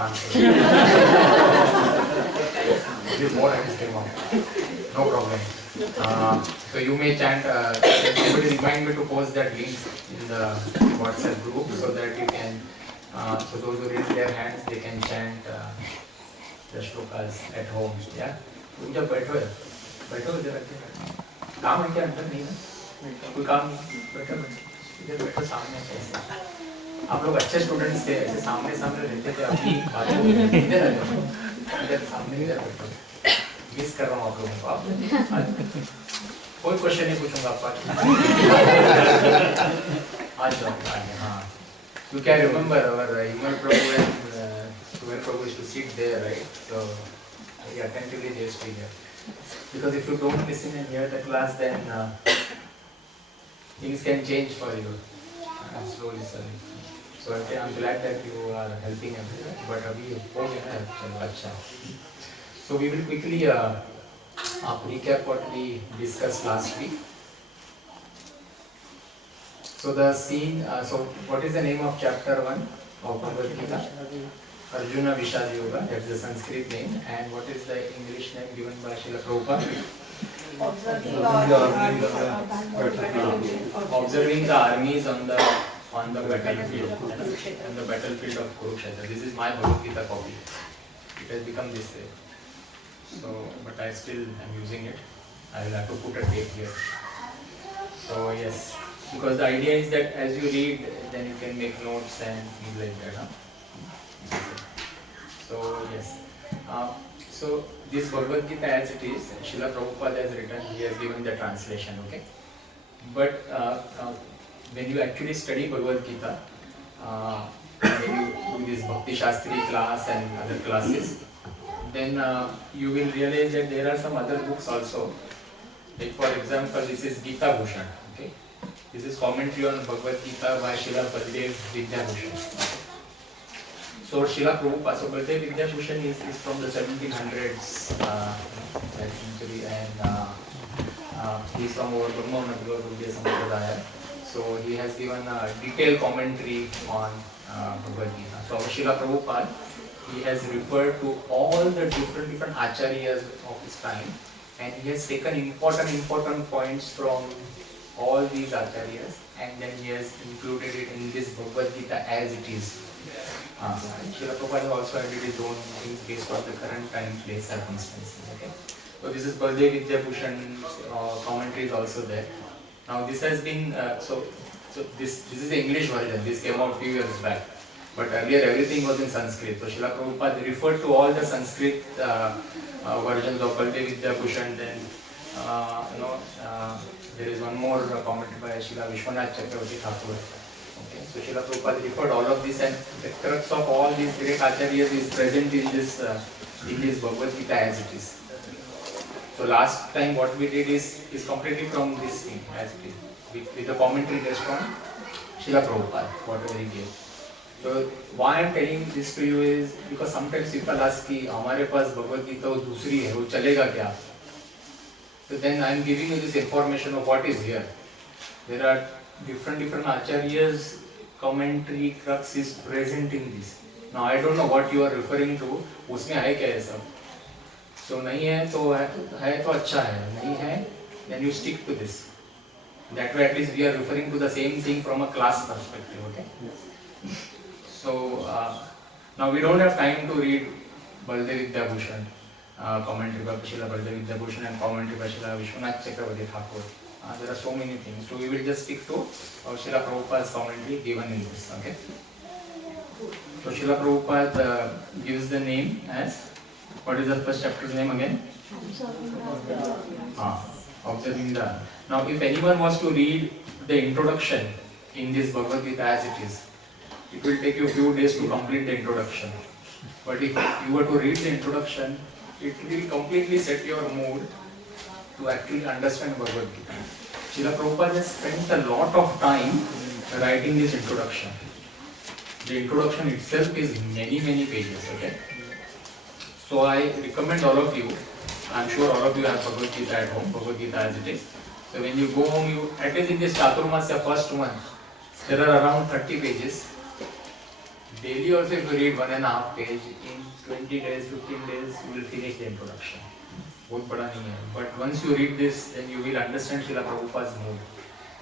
answer. This more I came out. No problem. So you may chant. Somebody remind me to post that link in the WhatsApp group so that you can. So those who raise their hands, they can chant the shlokas at home. Yeah. तुम जब बैठो इधर रखे काम है क्या अंदर नहीं ना कोई काम नहीं बैठो इधर बैठो सामने कैसे आप लोग अच्छे स्टूडेंट्स थे ऐसे सामने सामने रहते थे अभी इधर आ जाओ इधर सामने इधर बैठो मिस कर रहा हूँ आप लोगों को आप कोई क्वेश्चन नहीं पूछूंगा आपका आज जाओ हाँ you can remember our Himal Prabhu and Himal Prabhu used to sit there, right? So very attentively they used to hear. Because if you don't listen and hear the class, then things can change for you slowly. So I'm glad that you are helping everyone. But abhi ho gaya hai, chalo acha. So we will quickly recap what we discussed last week. So the scene, so what is the name of chapter 1 of Bhagavad Gita? Arjuna Vishad Yoga, that's the Sanskrit name. And what is the English name given by Srila Prabhupada? Observing the armies on the battlefield, on the battlefield of Kurukshetra. This is my Bhagavad Gita copy. It has become this way. So, but I still am using it. I will have to put a date here. So yes. Because the idea is that as you read, then you can make notes and things like that. Huh? So yes. So this Bhagavad Gita as it is, Srila Prabhupada has written, he has given the translation, okay? But when you actually study Bhagavad Gita, when you do this Bhakti Shastri class and other classes, then you will realize that there are some other books also. Like for example, this is Gita Bhushan. Okay? This is commentary on Bhagavad Gita by Srila Baldev Vidyabhushan. So Srila Prabhupada, so Baldev Vidyabhushan is from the 1700s century and he is from our Brahmanagar Gaudiya Sampradaya. So he has given a detailed commentary on Bhagavad Gita. So Srila Prabhupada, he has referred to all the different acharyas of his time and he has taken important points from all these acharyas and then he has included it in this Bhagavad Gita as it is. Srila Prabhupada also added his own things based on the current time, place, circumstances. Okay? So this is Baldev Vidyabhushan's commentary is also there. Now this has been, so this is the English version, this came out few years back. But earlier everything was in Sanskrit. So Srila Prabhupada referred to all the Sanskrit versions of Baldev Vidyabhushan. Then there is one more comment by Srila Vishwanath Chakravarti Thakur. Okay, so Srila Prabhupada referred all of this and the crux of all these great acharyas is present in this Bhagavad Gita as it is. So last time what we did is completely from this thing as it is with the commentary based on Srila Prabhupada, whatever he gave. So why I am telling this to you is because sometimes people ask कि हमारे पास भगवद गीता वो दूसरी है वो चलेगा क्या? So then I am giving you this information of what is here. There are different acharyas commentary crux is present in this. Now I don't know what you are referring to. उसमें है क्या ये सब? So नहीं है तो अच्छा है. नहीं है then you stick to this. That way at least we are referring to the same thing from a class perspective. Okay. So now we don't have time to read Baldev Vidyabhushan, commentary by Srila Baldev Vidyabhushan and commentary by Srila Vishwanath Chakravarti Thakur. There are so many things. So we will just stick to Srila Prabhupada's commentary given in this. Okay. So Srila Prabhupada gives the name as, what is the first chapter's name again? Observing the. Now if anyone was to read the introduction in this Bhagavad Gita as it is, it will take you a few days to complete the introduction. But if you were to read the introduction, it will completely set your mood to actually understand Bhagavad Gita. Srila Prabhupada has spent a lot of time writing this introduction. The introduction itself is many pages. Okay. So I recommend all of you, I am sure all of you have Bhagavad Gita at home, Bhagavad Gita as it is. So when you go home, you at least in this Chaturmasya first one, there are around 30 pages. daily also if you read 1.5 page, in 20 days, 15 days, you will finish the introduction. बहुत बड़ा नहीं है. But once you read this, then you will understand Srila Prabhupada's mood.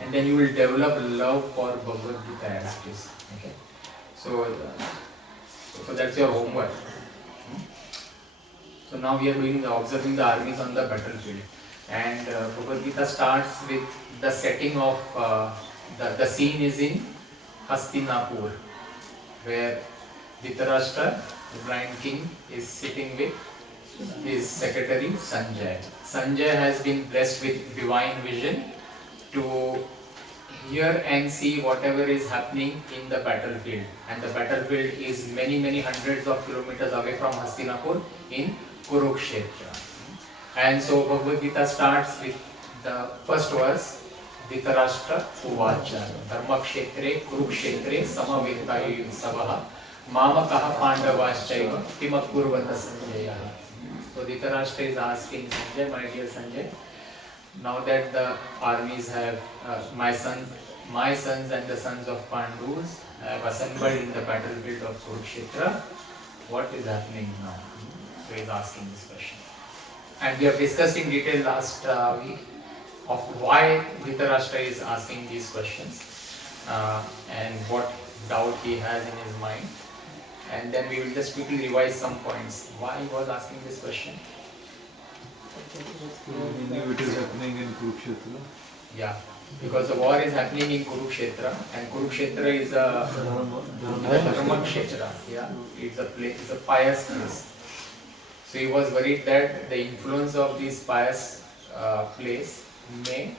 And then you will develop love for Bhagavad Gita as it is. Okay? So that's your homework. So now we are doing observing the armies on the battlefield. And Bhagavad Gita starts with the setting of, the scene is in Hastinapur, where Dhritarashtra, the blind king, is sitting with his secretary Sanjay. Sanjay has been blessed with divine vision to hear and see whatever is happening in the battlefield. And the battlefield is many hundreds of kilometers away from Hastinapur in Kurukshetra. And so Bhagavad Gita starts with the first verse, Dhritarashtra Uvacha Dharmakshetre Kurukshetre Samavetayu Savaha Mamakaha Pandavaschaiva Kimakurvata Sanjaya. So Dhritarashtra is asking Sanjay, my dear Sanjay, now that the armies have, my sons and the sons of Pandus have assembled in the battlefield of Kurukshetra, what is happening now? So he is asking this question. And we have discussed in detail last week of why Dhritarashtra is asking these questions and what doubt he has in his mind. And then we will just quickly revise some points. Why he was asking this question? He knew it is happening in Kurukshetra. Yeah, because the war is happening in Kurukshetra, and Kurukshetra is a Dharma Kshetra. Yeah, it's a place, it's a pious place. So he was worried that the influence of this pious place may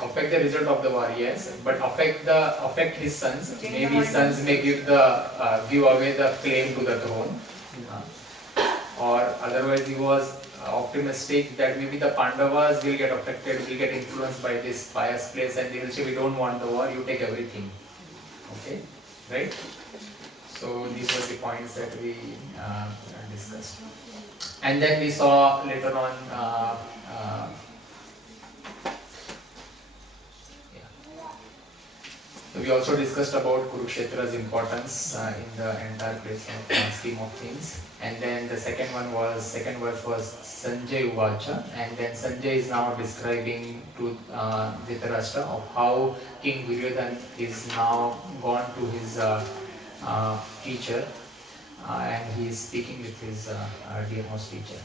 affect the result of the war, yes, but affect his sons. Maybe his sons may give away the claim to the throne, or otherwise he was optimistic that maybe the Pandavas will get affected, will get influenced by this pious place, and they will say, we don't want the war, you take everything. Okay, right? So these were the points that we discussed. And then we saw later on, so we also discussed about Kurukshetra's importance in the entire place of scheme of things. And then the second verse was Sanjay Uvacha, and then Sanjay is now describing to Dhritarashtra of how King Duryodhana is now gone to his teacher, and he is speaking with his dearmost teacher.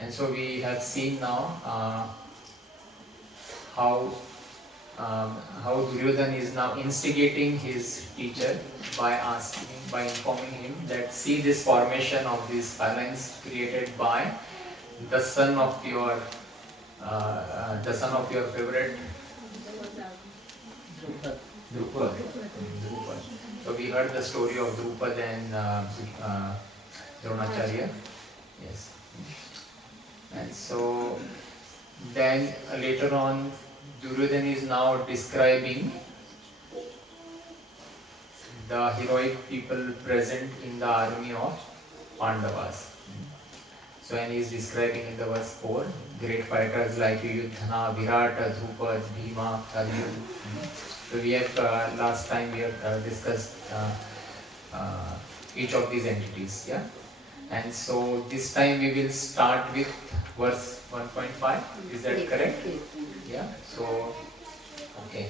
And so we have seen now how Duryodhana is now instigating his teacher by informing him that see this formation of these phalanx created by the son of your favorite Drupad. So we heard the story of Drupad and Dronacharya. Yes. And so then later on, Duryodhana is now describing the heroic people present in the army of Pandavas. So and he is describing in the verse 4, great fighters like Yudhana, Virata, Drupad, Bhima, Arjuna. So we have last time we have discussed each of these entities, yeah. And so this time we will start with verse 1.5. Is that correct? Yeah. So okay.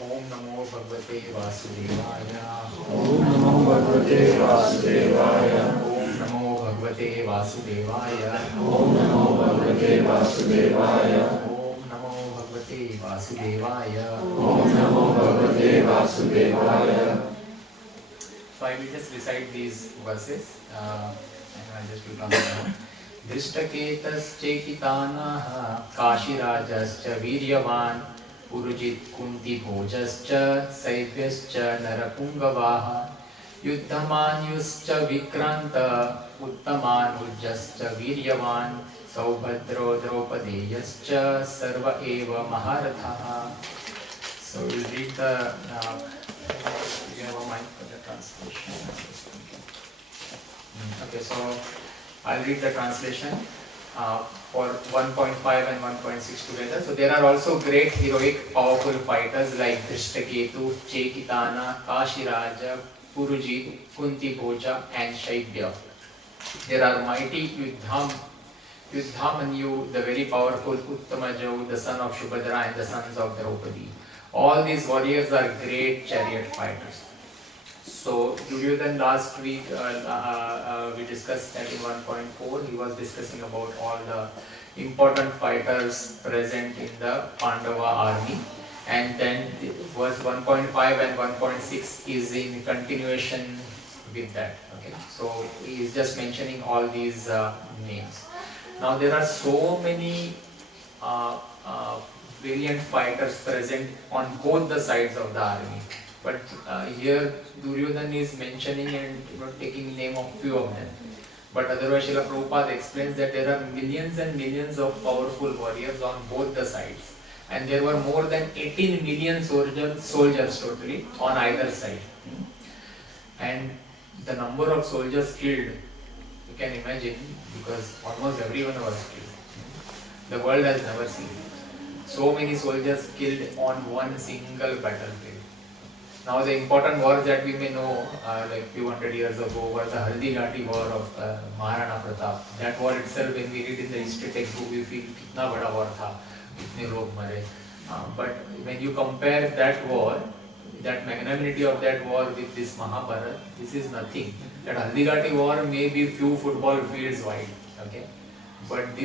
Om Namo Bhagavate Vasudevaya. Om Namo Bhagavate Vasudevaya. Om Namo Bhagavate Vasudevaya. Om Namo Bhagavate Vasudevaya. Om Namo Bhagavate Vasudevaya. Om Namo Bhagavate Vasudevaya. So I will just recite these verses and I'll just read on down. Drishtaketascekitanah Kashirajascha Viryavan Purujit Kunti Bhojascha Saivyascha Narapungavaha Yuddhamanyuscha Vikranta Uttamanujascha Viryavan Saubhadro Draupadeyascha Sarva Eva Maharathaha. So we'll read the you have a mic for the translation. Okay, so I'll read the translation for 1.5 and 1.6 together. So there are also great heroic powerful fighters like Drishtaketu, Chekitana, Kashiraja, Purujit, Kunti Bhoja and Shaibya. There are mighty Yuddhamanyu, the very powerful Uttamaju, the son of Shubhadra and the sons of Draupadi. All these warriors are great chariot fighters. So Duryodhan last week we discussed that in 1.4 he was discussing about all the important fighters present in the Pandava army, and then verse 1.5 and 1.6 is in continuation with that. Okay, so he is just mentioning all these names. Now there are so many brilliant fighters present on both the sides of the army. But here Duryodhan is mentioning and taking name of few of them. But otherwise Srila Prabhupada explains that there are millions and millions of powerful warriors on both the sides. And there were more than 18 million soldiers totally on either side. And the number of soldiers killed, you can imagine, because almost everyone was killed. The world has never seen so many soldiers killed on one single battlefield. Now the important wars that we may know, like few hundred years ago, were the Haldi Ghati war of Maharana Pratap. That war itself, when we read in the history textbook, we feel kitna bada war tha, kitne log mare. But when you compare that war, that magnanimity of that war with this Mahabharata, this is nothing. That Haldi Ghati war may be few football fields wide, okay, but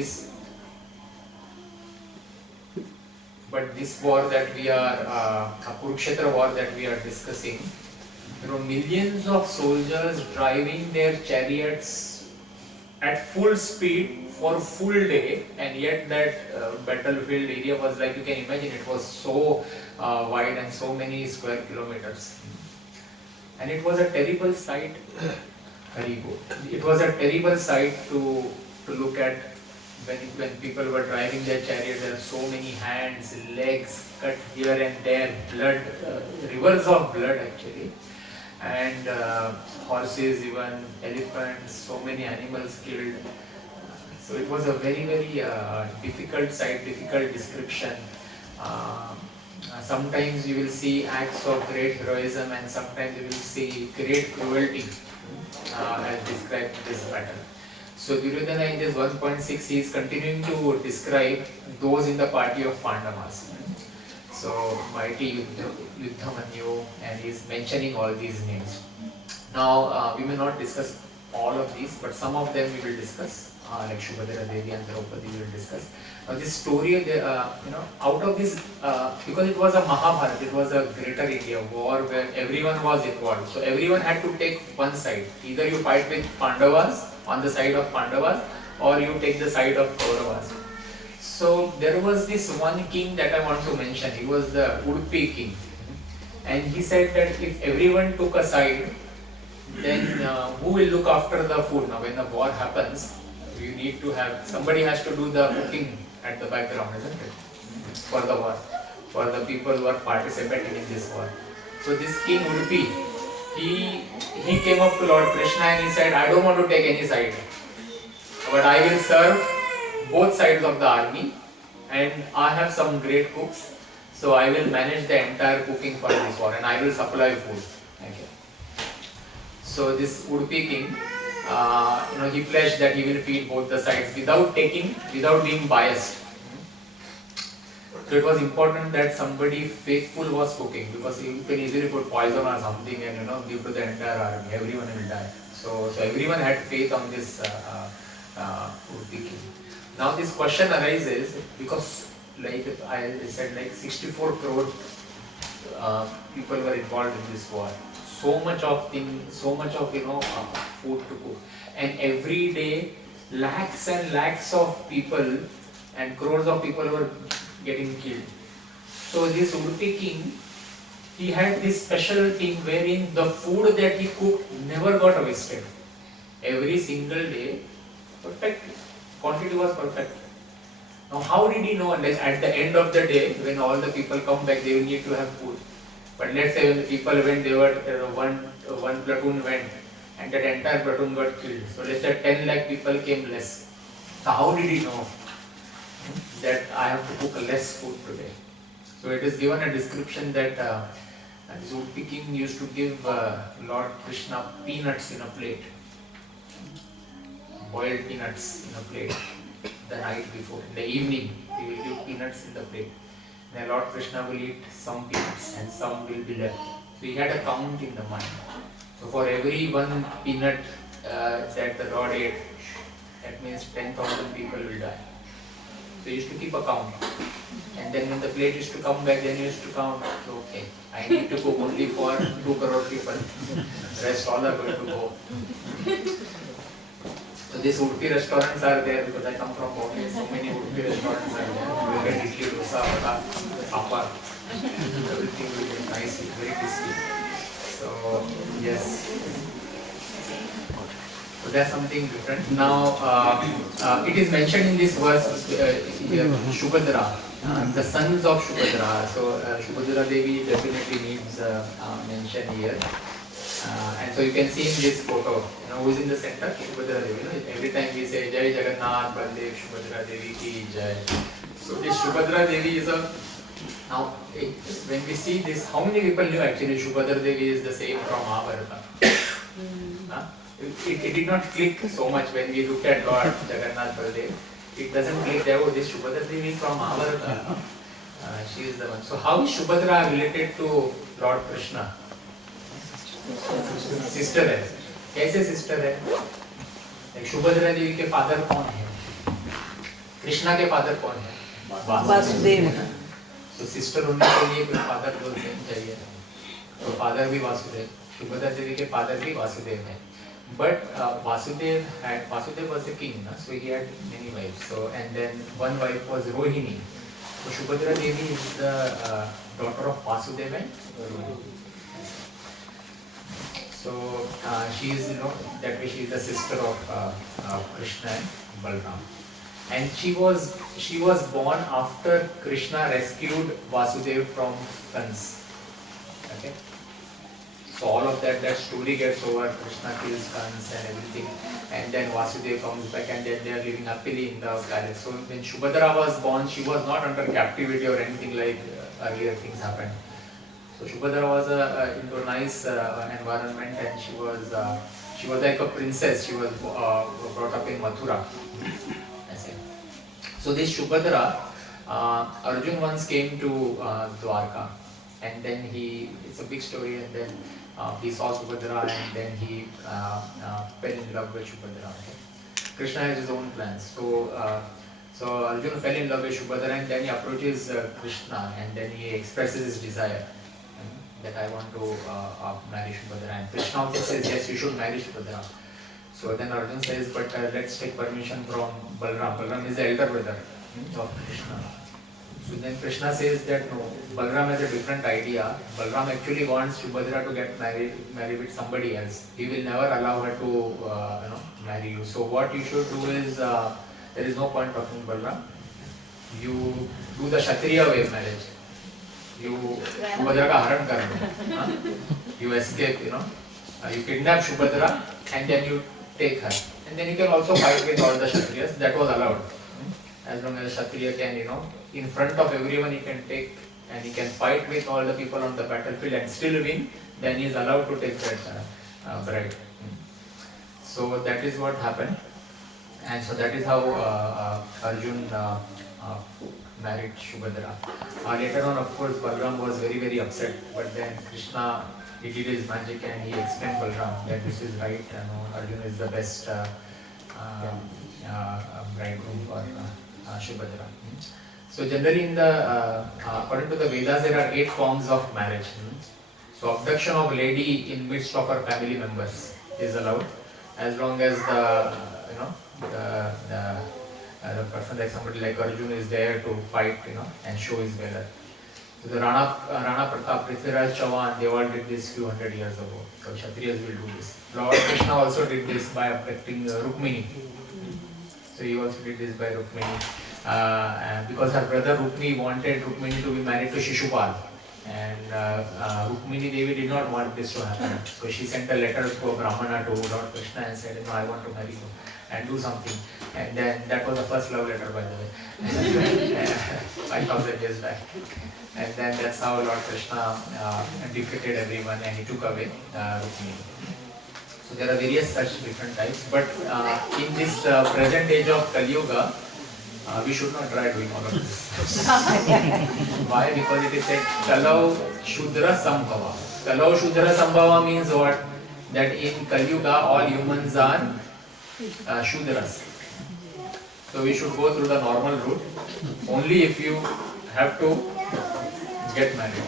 this war that we are, Kurukshetra war that we are discussing, millions of soldiers driving their chariots at full speed for full day, and yet that battlefield area was, like you can imagine, it was so wide and so many square kilometers. And it was a terrible sight, it was a terrible sight to look at. When people were driving their chariot, there are so many hands, legs cut here and there, blood, rivers of blood actually, and horses, even elephants, so many animals killed. So it was a very, very difficult sight, difficult description. Sometimes you will see acts of great heroism, and sometimes you will see great cruelty as described in this battle. So Duryodhana in this 1.6 he is continuing to describe those in the party of Pandavas. So mighty Yuddhamanyu, and he is mentioning all these names. Now we may not discuss all of these, but some of them we will discuss, like Shubhadra Devi and Draupadi we will discuss. Now this story, out of this, because it was a Mahabharata, it was a greater India war where everyone was involved. So everyone had to take one side. Either you fight with Pandavas, on the side of Pandavas, or you take the side of Kauravas. So there was this one king that I want to mention. He was the Udupi king, and he said that if everyone took a side, then who will look after the food? Now when the war happens, you need to have, somebody has to do the cooking at the background, isn't it? For the war, for the people who are participating in this war. So this king Udupi, he came up to Lord Krishna and he said, I don't want to take any side, but I will serve both sides of the army, and I have some great cooks, so I will manage the entire cooking for this war and I will supply food. Okay. So this Udupi king, he pledged that he will feed both the sides without being biased. So it was important that somebody faithful was cooking, because you can easily put poison or something and give to the entire army, everyone will die. So everyone had faith on this Udupi king. Now this question arises because, like I said, like 64 crore people were involved in this war. So much of food to cook, and every day lakhs and lakhs of people and crores of people were getting killed. So this Udupi king, he had this special thing wherein the food that he cooked never got wasted. Every single day, perfect quantity was perfect. Now how did he know? Like at the end of the day, when all the people come back, they will need to have food. But let's say when the people went, they were one platoon went, and that entire platoon got killed. So let's say 10 lakh people came less. So how did he know that I have to cook less food today? So it is given a description that Urpi king used to give Lord Krishna peanuts in a plate, boiled peanuts in a plate the night before. In the evening, he will give peanuts in the plate. Then Lord Krishna will eat some peanuts and some will be left. So he had a count in the mind. So for every one peanut that the Lord ate, that means 10,000 people will die. So he used to keep a count. And then when the plate used to come back, then he used to count, okay, I need to cook only for 2 crore people. Rest all are going to go. So these Udupi restaurants are there because I come from Bombay. So many Udupi restaurants are there. You get idli, dosa, vada, papad. Everything will be nice, very tasty. So yes. So that's something different. Now it is mentioned in this verse, Shubhadra, the sons of Shubhadra. So Shubhadra Devi definitely needs mention here. And so you can see in this photo, who is in the center? Shubhadra Devi. Every time we say Jai Jagannath, Baldev, Shubhadra Devi ki Jai. So this Shubhadra Devi is a. Now, when we see this, how many people knew actually Shubhadra Devi is the same from Mahabharata? It did not click so much when we look at Lord Jagannath Baldev. It doesn't click there, oh, this Shubhadra Devi from Mahabharata. She is the one. So how is Shubhadra related to Lord Krishna? Sister है. कैसे sister है? शुभद्रा देवी के father कौन है? कृष्णा के father कौन है? वासुदेव. तो सिस्टर होने के लिए कोई फादर तो चाहिए. तो फादर भी वासुदेव. शुभद्रा देवी के फादर भी वासुदेव है. But Vasudev was the king, so he had many wives. So and then one wife was Rohini. So Shubhadra Devi is the daughter of Vasudeva and Rohini. So she is, that way she is the sister of Krishna and Balram. And she was born after Krishna rescued Vasudeva from Kans. Okay. So all of that story gets over. Krishna kills Kans and everything, and then Vasudeva comes back, and then they are living happily in the palace. So when Shubhadra was born, she was not under captivity or anything like earlier things happened. So Shubhadra was into a nice environment, and she was like a princess. She was brought up in Mathura. So this Shubhadra, Arjun once came to Dwarka, and then it's a big story, and then he saw Shubhadra, and then he fell in love with Shubhadra. Okay? Krishna has his own plans. So Arjun fell in love with Shubhadra, and then he approaches Krishna, and then he expresses his desire. That I want to marry Shubhadra, and Krishna also says yes, you should marry Shubhadra. So then Arjun says, but let's take permission from Balram. Balram is the elder brother of Krishna. So then Krishna says that no, Balram has a different idea. Balram actually wants Shubhadra to get married with somebody else. He will never allow her to marry you. So what you should do is, there is no point talking to Balram. You do the Kshatriya way of marriage. You Shubhadra ka haran kar do. You escape, you kidnap Shubhadra and then you take her. And then you can also fight with all the Kshatriyas. That was allowed. As long as a Kshatriya can, in front of everyone he can take and he can fight with all the people on the battlefield and still win, then he is allowed to take that bride. So that is what happened. And so that is how Arjun married Shubhadra. Later on, of course, Balram was very, very upset, but then Krishna, he did his magic and he explained Balram that this is right, Arjun is the best bridegroom for Shubhadra. So generally according to the Vedas, there are 8 forms of marriage. So abduction of a lady in midst of her family members is allowed, as long as the person like somebody like Arjun is there to fight, and show his valor. So the Rana Pratap, Prithviraj Chauhan, they all did this few hundred years ago. So Kshatriyas will do this. Lord Krishna also did this by abducting Rukmini. So he also did this by Rukmini. Because her brother Rukmini wanted Rukmini to be married to Shishupal. And Rukmini Devi did not want this to happen. So she sent a letter to a Brahmana to Lord Krishna and said, no, I want to marry you and do something. And then that was the first love letter, by the way, 5,000 years back. And then that's how Lord Krishna defeated everyone and he took away Rukmini. So there are various such different types. But in this present age of Kali Yuga, we should not try doing all of this. Why? Because it is said, Kalau Shudra Sambhava. Kalau Shudra Sambhava means what? That in Kali Yuga, all humans are Shudras. So we should go through the normal route. Only if you have to get married.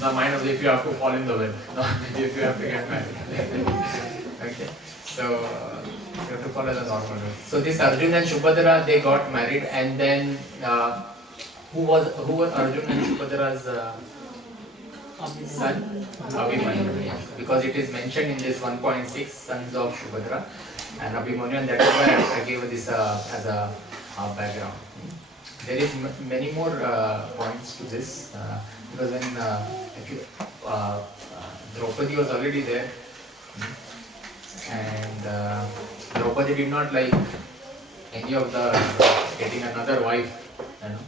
The mind of if you have to fall in the well, not if you have to get married. Okay. So you have to follow the normal route. So this Arjun and Subhadra, they got married, and then who was Arjun and Subhadra's son? Abhimanyu. Because it is mentioned in this 1.6 sons of Subhadra and Abhimanyu, and that is why I gave this as a background. There is many more points to this because when Draupadi was already there. And Draupadi did not like any of the getting another wife, you know.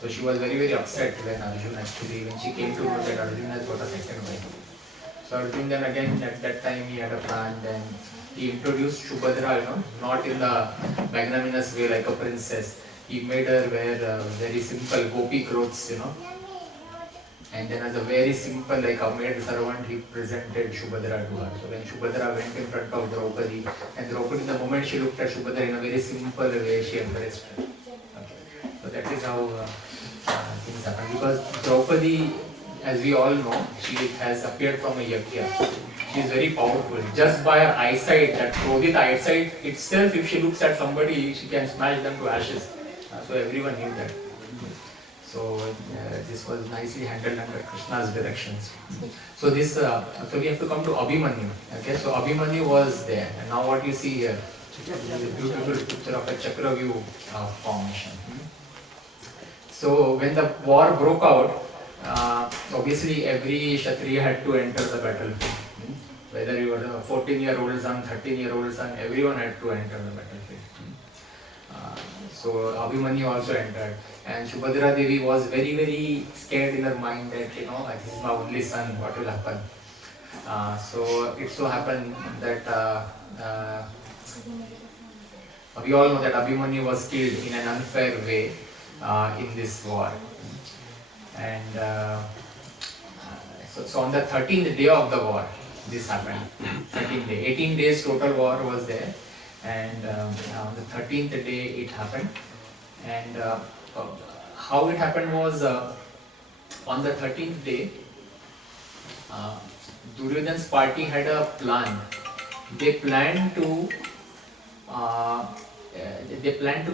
So she was very upset when when she came to know that Arjun has got a second wife. So Arjun then again at that time he had a plan, then he introduced Subhadra, you know, not in the magnanimous way like a princess. He made her wear very simple gopi clothes, you know. And then as a very simple, like a maid servant, he presented Subhadra to her. So when Subhadra went in front of Draupadi, and Draupadi, the moment she looked at Subhadra in a very simple way, she embraced her. Okay. So that is how things happen. Because Draupadi, as we all know, she has appeared from a yajna. She is very powerful. Just by her eyesight, that Krodhit eyesight itself, if she looks at somebody, she can smash them to ashes. So everyone knew that. So this was nicely handled under Krishna's directions. So this, so we have to come to Abhimanyu. Okay, so Abhimanyu was there, and now what you see here is a beautiful picture of a Chakravyu formation. So when the war broke out, obviously every Kshatriya had to enter the battlefield. Whether you were a 14-year-old son, 13-year-old son, everyone had to enter the battlefield. So Abhimanyu also entered, and Subhadra Devi was very scared in her mind that, you know, this is my only son, what will happen? So it so happened that we all know that Abhimanyu was killed in an unfair way in this war. And so on the 13th day of the war, this happened. 13th day, 18 days total war was there. And on the 13th day it happened, and how it happened was on the 13th day Duryodhana's party had a plan. They planned to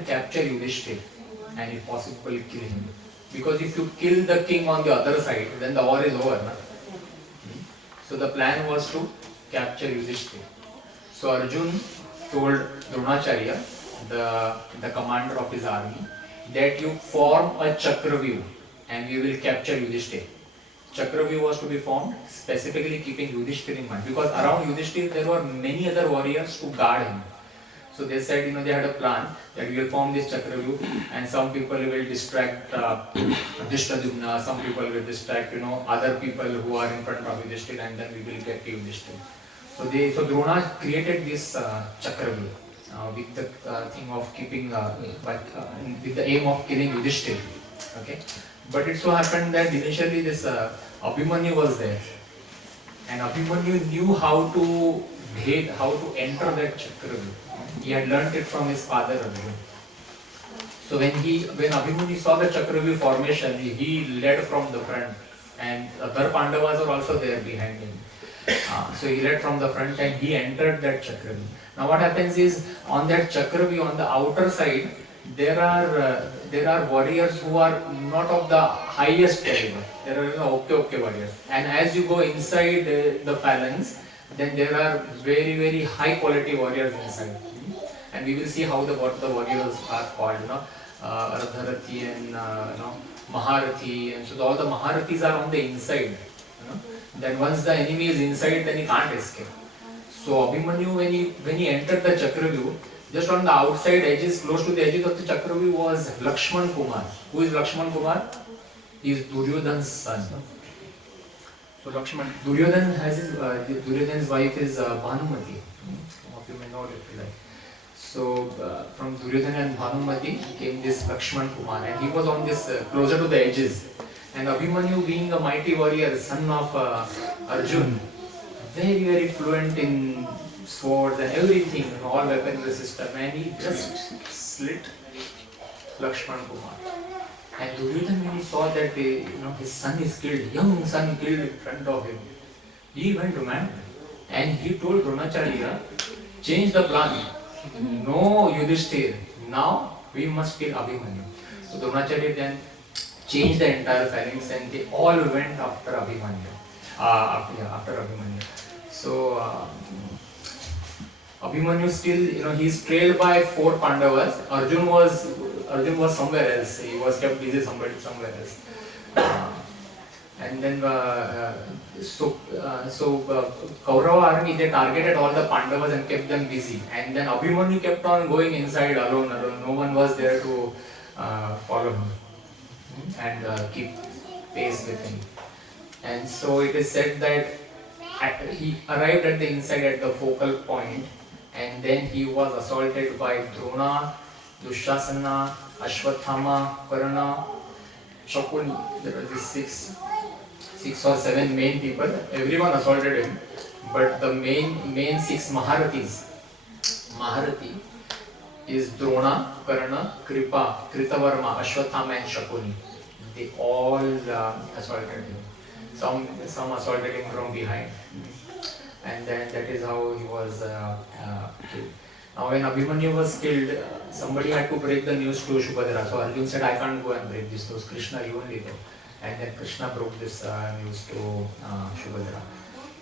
capture Yudhishthir and if possible kill him, because if you kill the king on the other side, then the war is over, na? So the plan was to capture Yudhishthir. So Arjun told Dronacharya, the commander of his army, that you form a Chakravyu and we will capture Yudhishthir. Chakravyu was to be formed specifically keeping Yudhishthir in mind, because around Yudhishthir there were many other warriors to guard him. So they said, you know, they had a plan that we will form this Chakravyu and some people will distract Drishtadumna, some people will distract, you know, other people who are in front of Yudhishthir, and then we will get to Yudhishthir. So Drona created this Chakravyu with the thing of keeping, with the aim of killing Yudhishthir. Okay, but it so happened that initially this Abhimanyu was there, and Abhimanyu knew how to enter that Chakravyu. He had learnt it from his father Arjun. So when Abhimanyu saw the Chakravyu formation, he led from the front, and other Pandavas were also there behind him. So he led from the front and he entered that Chakravyu. Now what happens is, on that Chakravyu, on the outer side, there are warriors who are not of the highest caliber. There are okay warriors. And as you go inside the phalanx, then there are very high quality warriors inside. And we will see how what the warriors are called. You know, Ardharathi and Maharathi, and so all the Maharathis are on the inside. Then once the enemy is inside, then he can't escape. So Abhimanyu, when he entered the Chakravyuh, just on the outside edges, close to the edges of the Chakravyuh was Lakshman Kumar. Who is Lakshman Kumar? He is Duryodhana's son. So Duryodhana has Duryodhana's wife is Bhanumati. Some of you may know it if you like. So from Duryodhana and Bhanumati came this Lakshman Kumar, and he was on this closer to the edges. And Abhimanyu, being a mighty warrior, son of Arjun, very fluent in swords and everything, all weaponry system, and he just slit Lakshman Kumar. And Duryodhana, when he saw that his son is killed, young son killed in front of him, he went mad, and he told Dronacharya, change the plan. No Yudhishthir, now we must kill Abhimanyu. So Dronacharya then changed the entire phalanx, and they all went after Abhimanyu. After Abhimanyu. So Abhimanyu still, he is trailed by 4 Pandavas. Arjun was somewhere else. He was kept busy somewhere else. And then Kaurava army, they targeted all the Pandavas and kept them busy. And then Abhimanyu kept on going inside alone. No one was there to follow him and keep pace with him. And so it is said that he arrived at the inside at the focal point, and then he was assaulted by Drona, Dushasana, Ashwathama, Karna, Shakuni. There were these 6 or 7 main people. Everyone assaulted him, but the main 6 Maharathis. Maharathi is Drona, Karna, Kripa, Kritavarma, Ashwathama and Shakuni. They all assaulted him. Some assaulted him from behind. And then that is how he was killed. Now when Abhimanyu was killed, somebody had to break the news to Shubhadra. So Arjun said, I can't go and break this news. Krishna, you only go. And then Krishna broke this news to Shubhadra.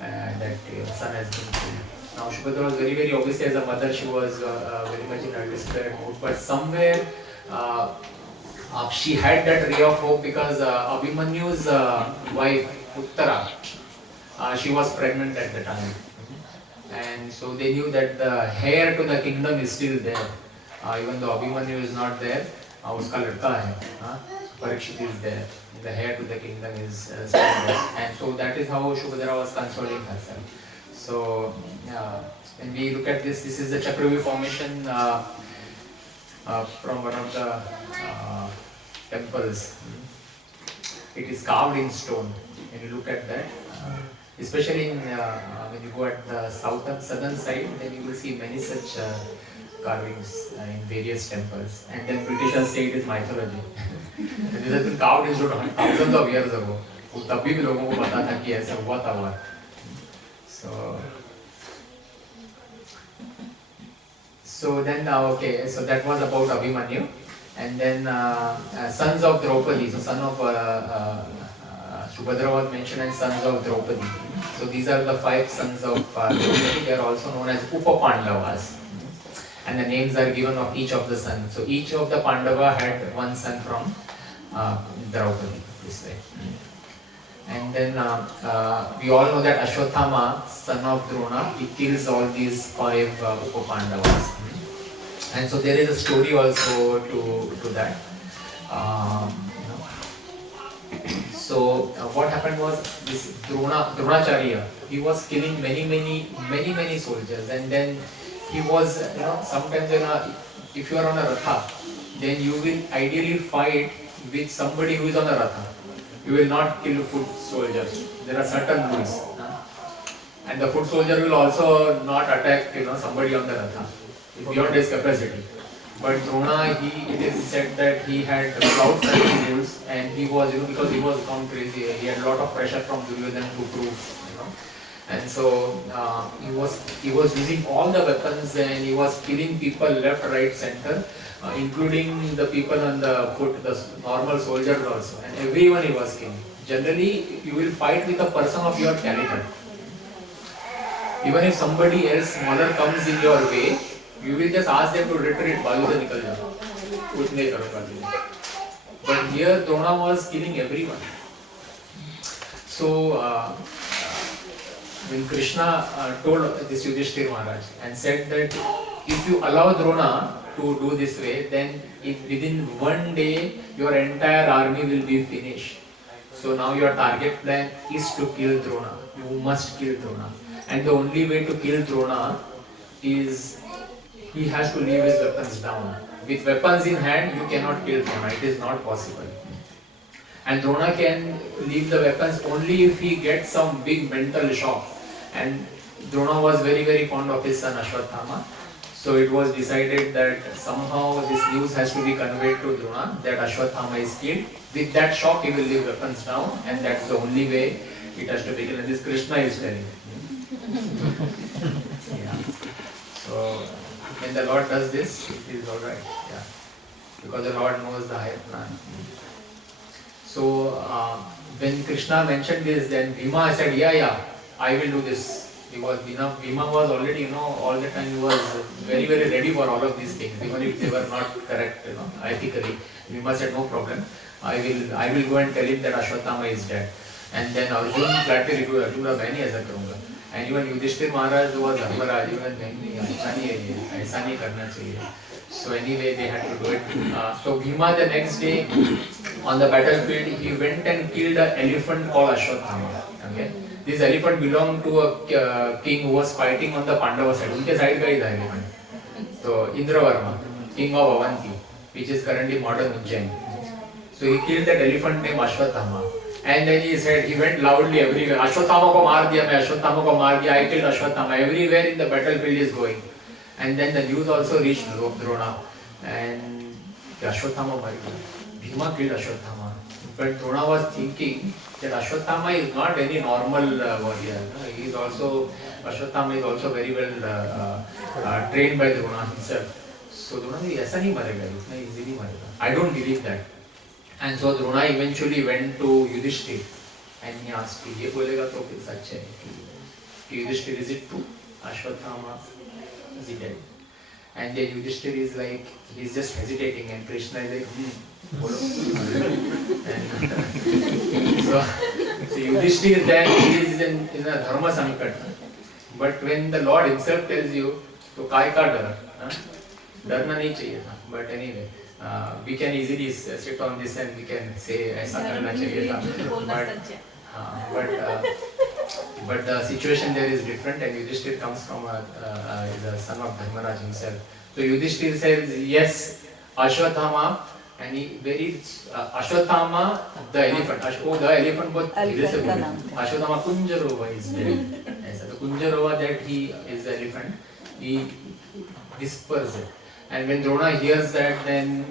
And that son has been killed. Now Shubhadra was very obviously, as a mother, she was very much in a desperate mood. But somewhere she had that ray of hope, because Abhimanyu's wife, Uttara, she was pregnant at the time. And so they knew that the heir to the kingdom is still there. Even though Abhimanyu is not there, uska ladka hai, Parikshit is there. The heir to the kingdom is still there. And so that is how Shubhadra was consoling herself. So when we look at this is the Chakravyuh formation from one of the temples. It is carved in stone. When you look at that, especially when you go at the southern side, then you will see many such carvings in various temples. And then Britishers say it is mythology. This has been carved in stone thousands of years ago. तभी भी लोगों को पता था कि ऐसा हुआ था. So then so that was about Abhimanyu. And then sons of Draupadi, so son of Subhadra was mentioned, and sons of Draupadi. So these are the 5 sons of Draupadi. They are also known as Upa-Pandavas. And the names are given of each of the sons. So each of the Pandava had one son from Draupadi, this way. And then we all know that Ashwathama, son of Drona, he kills all these 5 Upa-Pandavas. And so there is a story also to that. So what happened was, this Dronacharya, he was killing many soldiers, and then he was, sometimes if you are on a ratha, then you will ideally fight with somebody who is on a ratha. You will not kill foot soldiers. There are certain rules, and the foot soldier will also not attack somebody on the ratha beyond his capacity. But Drona, it is said that he had without certain rules, and he was, because he was gone crazy, he had a lot of pressure from Duryodhana to prove, and so he was using all the weapons, and he was killing people left, right, center, including the people on the foot, the normal soldiers also, and everyone he was killing. Generally, you will fight with a person of your caliber. Even if somebody else smaller comes in your way, you will just ask them to retreat, balu se nikal jao. उतने करूंगा तुझे. But here Drona was killing everyone. So when Krishna told this Yudhishthira Maharaj and said that if you allow Drona to do this way, then within one day your entire army will be finished. So now your target plan is to kill Drona. You must kill Drona. And the only way to kill Drona is he has to leave his weapons down. With weapons in hand, you cannot kill Drona. It is not possible. And Drona can leave the weapons only if he gets some big mental shock. And Drona was very, very fond of his son Ashwatthama. So it was decided that somehow this news has to be conveyed to Drona that Ashwatthama is killed. With that shock, he will leave weapons down, and that's the only way it has to be killed. And this Krishna is telling. Yeah. So when the Lord does this, it is all right. Yeah. Because the Lord knows the higher plan. So when Krishna mentioned this, then Bhima said, yeah, I will do this. Because Bhima was already, all the time he was very, very ready for all of these things, even if they were not correct, ethically. Bhima said, no problem. I will go and tell him that Ashwatthama is dead. And then Arjun gladly replied, Arjuna, मैं नहीं ऐसा करूँगा. And even Yudhishthira Maharaj was Dharmaraj, even नहीं ऐसा नहीं है ये, ऐसा नहीं करना चाहिए. So anyway, they had to do it. So Bhima the next day on the battlefield, he went and killed an elephant called Ashwatthama. Okay. This elephant belonged to a king who was fighting on the Pandava side. उनके side का ही था elephant. So Indravarma, king of Avanti, which is currently modern Ujjain. So he killed that elephant named Ashwatthama. And then he said, he went loudly everywhere. Ashwatthama को मार दिया मैं, Ashwatthama को मार दिया. I killed Ashwatthama. Everywhere in the battlefield is going. And then the news also reached Drona. And Ashwatthama मर गया. Bhima killed Ashwatthama. But Drona was thinking that Ashwatthama is not any normal warrior. He is also, Ashwatthama is also very well trained by Drona himself. So Drona ne ऐसा नहीं मरेगा, इतना easily मरेगा. I don't believe that. And so Drona eventually went to Yudhishthira and he asked, ये बोलेगा तो फिर सच है कि Yudhishthira, is it true? Ashwatthama is he dead? And then Yudhishthira is like, he is just hesitating and Krishna is like, bolo. And so Yudhishthira then is in a dharma sankat. But when the Lord himself tells you, तो काय का डर? डरना नहीं चाहिए था. But anyway, we can easily sit on this and we can say ऐसा करना चाहिए था. But the situation there is different, and Yudhishthira comes from the son of Dharmaraj himself. So Yudhishthira says, yes, Ashwatthama, and he Ashwatthama, the elephant. The elephant was Ashwatthama Kunjarova is dead. The Kunjarova, that he is the elephant, he whispers it. And when Drona hears that, then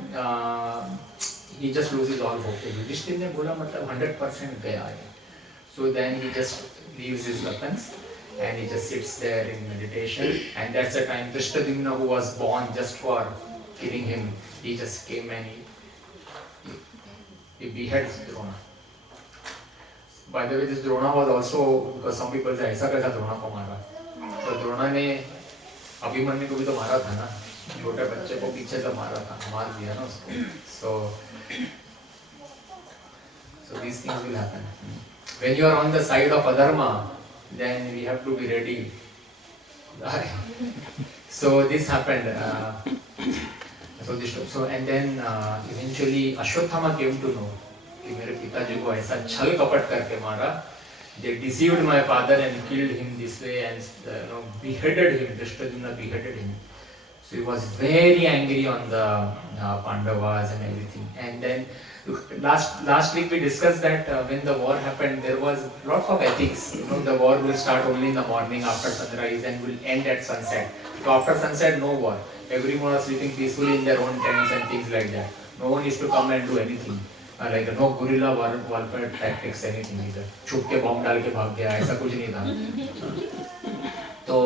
he just loses all hope. Yudhishthira ने बोला मतलब 100% गया है. So then he just leaves his weapons and he just sits there in meditation. And that's the time Drishtadyumna, who was born just for killing him, he just came and he beheads Drona. By the way, this Drona was also, because some people say ऐसा कैसा Drona को मारा. तो Drona ने अभिमन्यु को भी तो मारा था ना, छोटे बच्चे को पीछे से मारा था, मार दिया ना उसको. So these things will happen. When you are on the side of adharma, then we have to be ready. So this happened. And then eventually Ashwatthama came to know कि मेरे पिताजी को ऐसा छल कपट करके मारा. They deceived my father and killed him this way and beheaded him. Drishtadyumna beheaded him. So he was very angry on the Pandavas and everything. And then last week we discussed that when the war happened, there was lots of ethics. The war will start only in the morning after sunrise and will end at sunset. So after sunset, no war. Everyone was sleeping peacefully in their own tents and things like that. No one used to come and do anything. Like no guerrilla warfare tactics, anything either. छुप के bomb डाल के भाग गया, ऐसा कुछ नहीं था. तो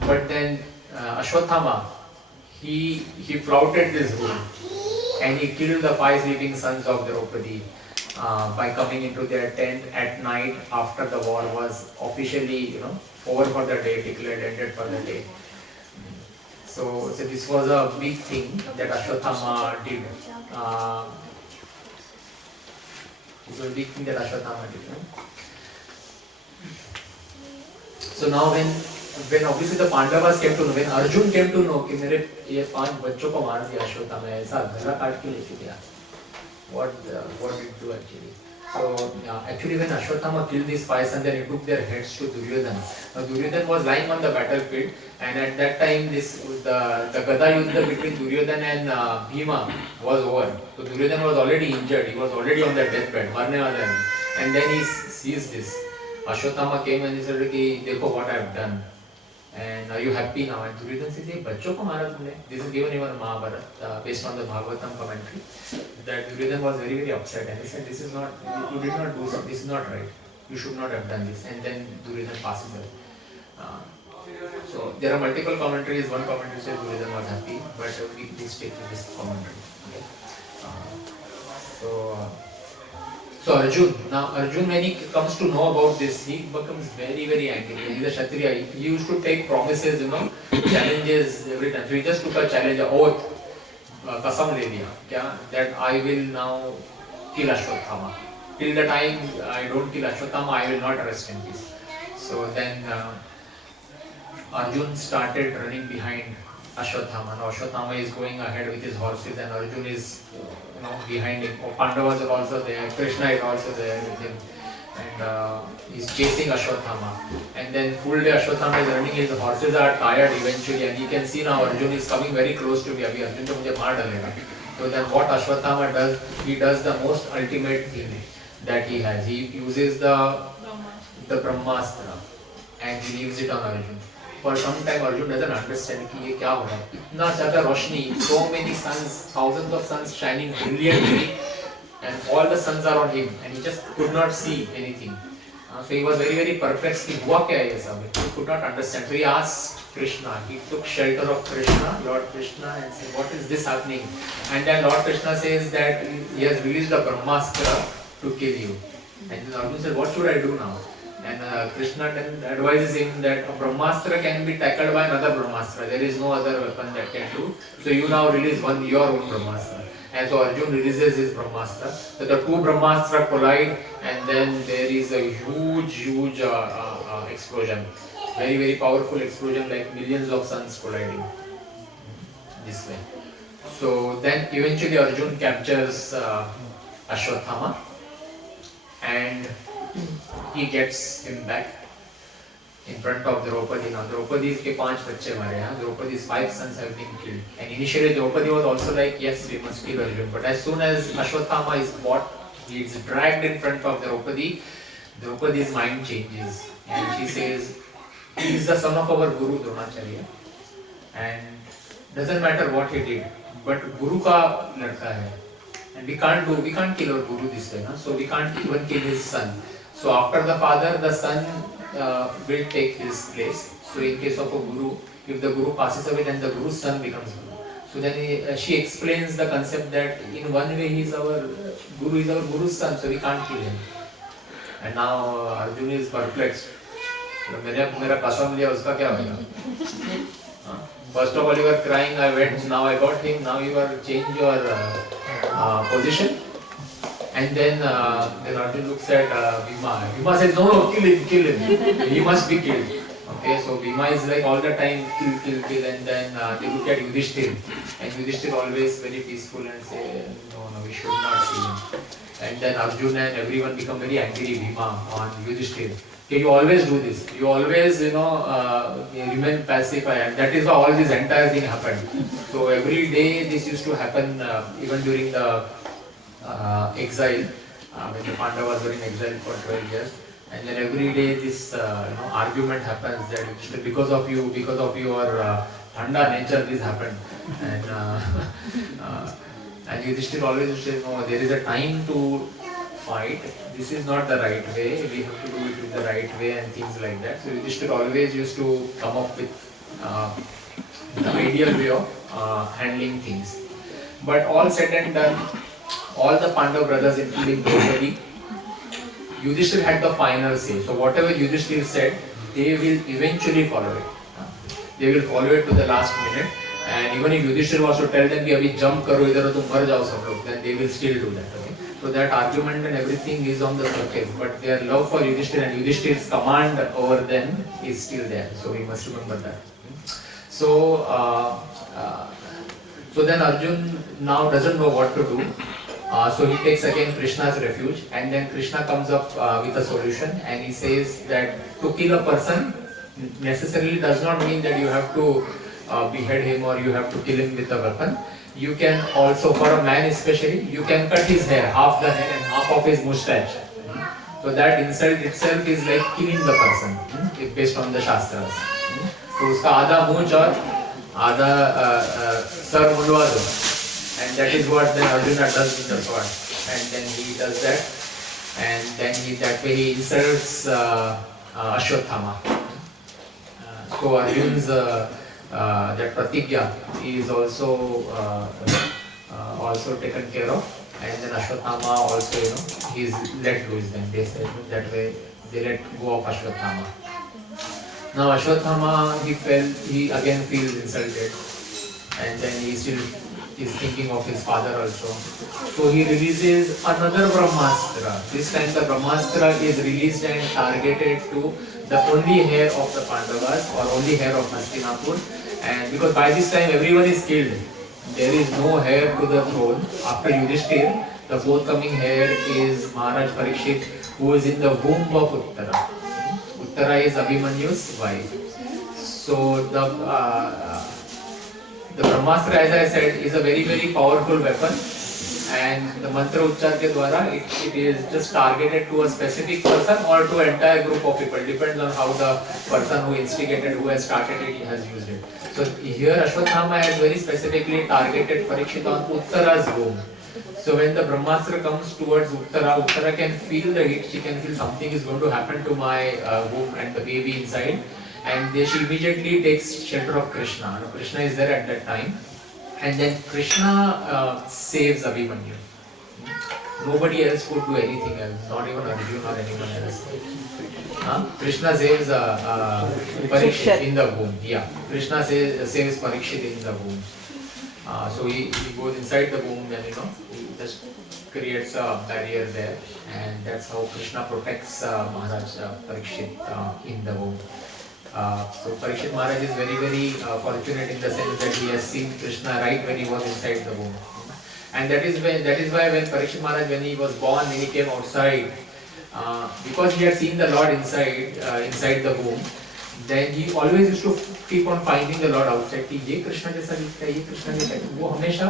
but then Ashwatthama, he flouted this rule and he killed the 5 sleeping sons of Draupadi by coming into their tent at night after the war was officially over for the day, declared ended for the day. So this was a big thing that Ashwatthama did. This was a big thing that Ashwatthama did. So now when obviously the Pandavas came to know, when Arjun came to know कि मेरे ये 5 बच्चों को मार दिया अश्वत्थामा ऐसा गला काट के लेके गया. What did it do actually? So actually when Ashwatthama killed these 5 sons, then he took their heads to Duryodhana. Now Duryodhana was lying on the battlefield, and at that time the Gada Yuddha between Duryodhana and Bhima was over. So Duryodhana was already injured, he was already on the deathbed, marne wala hai. And then he sees this. Ashwatthama came and he said कि देखो what I have done. And are you happy now? And Duryodhana says, "Hey, बच्चों को मारा तुमने." This is given in Mahabharata based on the Bhagavatam commentary. That Duryodhana was very upset and he said, "This is not, you did not do something. This is not right. You should not have done this." And then Duryodhana passes away. So there are multiple commentaries. One commentary says Duryodhana was happy, but we stick to this commentary. Okay. So Arjun when he comes to know about this, he becomes very angry. He is a Kshatriya. He used to take promises, challenges every time. So he just took a challenge, an oath, kasam le liya, that I will now kill Ashwatthama. Till the time I don't kill Ashwatthama, I will not rest in peace. So then Arjun started running behind Ashwatthama. Now Ashwatthama is going ahead with his horses and Arjun is behind him. Pandavas are also there, Krishna is also there with him, and he's chasing Ashwatthama. And then full day Ashwatthama is running, his horses are tired eventually, and you can see now Arjun is coming very close to me. Abhi Arjun to mujhe maar dalega. So then what Ashwatthama does, he does the most ultimate thing that he has. He uses the Brahmastra and he leaves it on Arjun. For some time Arjun doesn't understand कि ये क्या हो रहा है. इतना ज़्यादा रोशनी, so many suns, thousands of suns shining brilliantly, and all the suns are on him, and he just could not see anything. So he was very perplexed कि हुआ क्या है ये सब. He could not understand. So he asked Krishna. He took shelter of Krishna, Lord Krishna, and said, "What is this happening?" And then Lord Krishna says that he has released the Brahmastra to kill you. And then Arjun said, "What should I do now?" And Krishna then advises him that a Brahmastra can be tackled by another Brahmastra. There is no other weapon that can do. So you now release your own Brahmastra. And so Arjun releases his Brahmastra. So the two Brahmastra collide, and then there is a huge explosion. Very powerful explosion, like millions of suns colliding this way. So then eventually Arjun captures Ashwatthama, and he gets him back in front of Draupadi. Now Draupadi's के 5 बच्चे मरे हैं. Draupadi's 5 sons have been killed. And initially Draupadi was also like, yes, we must kill Arjun. But as soon as Ashwatthama is brought, he is dragged in front of Draupadi, Draupadi's mind changes. And she says, he is the son of our Guru Dronacharya. And doesn't matter what he did, but Guru का लड़का है. And we can't kill our Guru this way. So we can't even kill his son. So after the father, the son will take his place. So in case of a Guru, if the Guru passes away, then the Guru's son becomes Guru. So then she explains the concept that in one way he is our Guru's son, so we can't kill him. And now Arjun is perplexed. मेरा कसम लिया उसका क्या होगा? First of all you were crying, I went, now I got him, now you are change your position. And then Arjun looks at Bhima. Bhima says, no, kill him. He must be killed. Okay, so Bhima is like all the time kill. And then they look at Yudhishthir. And Yudhishthir always very peaceful and say, no, we should not kill him. And then Arjun and everyone become very angry, Bhima, on Yudhishthir. Okay, you always do this. You always, remain pacified. And that is how all this entire thing happened. So every day this used to happen, even during the exile, when the Pandavas were in exile for 12 years, and then every day this argument happens that because of your thanda nature this happened, and Yudhishthir always says, no, there is a time to fight, this is not the right way, we have to do it in the right way and things like that. So Yudhishthir always used to come up with the ideal way of handling things. But all said and done, all the Pandav brothers, including Draupadi, Yudhishthir had the final say. So whatever Yudhishthir said, they will eventually follow it. they will follow it to the last minute. And even if Yudhishthira was to tell them कि अभी jump करो इधर और तुम मर जाओ सब लोग, then they will still do that. Okay? So that argument and everything is on the surface, but their love for Yudhishthira and Yudhishthira's command over them is still there. So we must remember that. So so then Arjun now doesn't know what to do. So he takes again Krishna's refuge, and then Krishna comes up with a solution, and he says that to kill a person necessarily does not mean that you have to behead him or you have to kill him with a weapon. You can also, for a man especially, you can cut his hair, half the hair and half of his mustache. So that insult itself is like killing the person, if based on the Shastras. तो उसका आधा मूंछ और आधा sir Mundhwa दो, and that is what then Arjuna does with the sword, and then he does that, and then that way he insults Ashwatthama. So Arjun's that pratigya is also taken care of, and then Ashwatthama also, he is let loose. Then they said that way they let go of Ashwatthama. Now Ashwatthama, he again feels insulted, and then he still is thinking of his father also. So he releases another Brahmastra. This time the Brahmastra is released and targeted to the only heir of the Pandavas or only heir of Hastinapur. And because by this time everyone is killed, there is no heir to the throne. After Yudhishthir, the forthcoming heir is Maharaj Parikshit, who is in the womb of Uttara. Uttara is Abhimanyu's wife. So the Brahmastra, as I said, is a very, very powerful weapon, and the mantra uchchar ke dwara it is just targeted to a specific person or to an entire group of people. Depends on how the person who instigated, who has started it, has used it. So here Ashwatthama has very specifically targeted Parikshit on Uttara's womb. So when the Brahmastra comes towards Uttara, Uttara can feel the heat. She can feel something is going to happen to my womb and the baby inside. And she immediately takes shelter of Krishna. And Krishna is there at that time, and then Krishna saves Abhimanyu. Nobody else could do anything else, not even Arjuna or anyone else. Krishna saves Parikshit in the womb. Yeah, Krishna saves Parikshit in the womb. So he goes inside the womb and he just creates a barrier there, and that's how Krishna protects Maharaj Parikshit in the womb. So Parikshit Maharaj is very, very fortunate in the sense that he has seen Krishna right when he was inside the womb. And that is why when Parikshit Maharaj, when he was born, when he came outside, because he had seen the Lord inside the womb, then he always used to keep on finding the Lord outside. कि ये कृष्ण जैसा दिखता है, ये कृष्ण जैसा दिखता है. वो हमेशा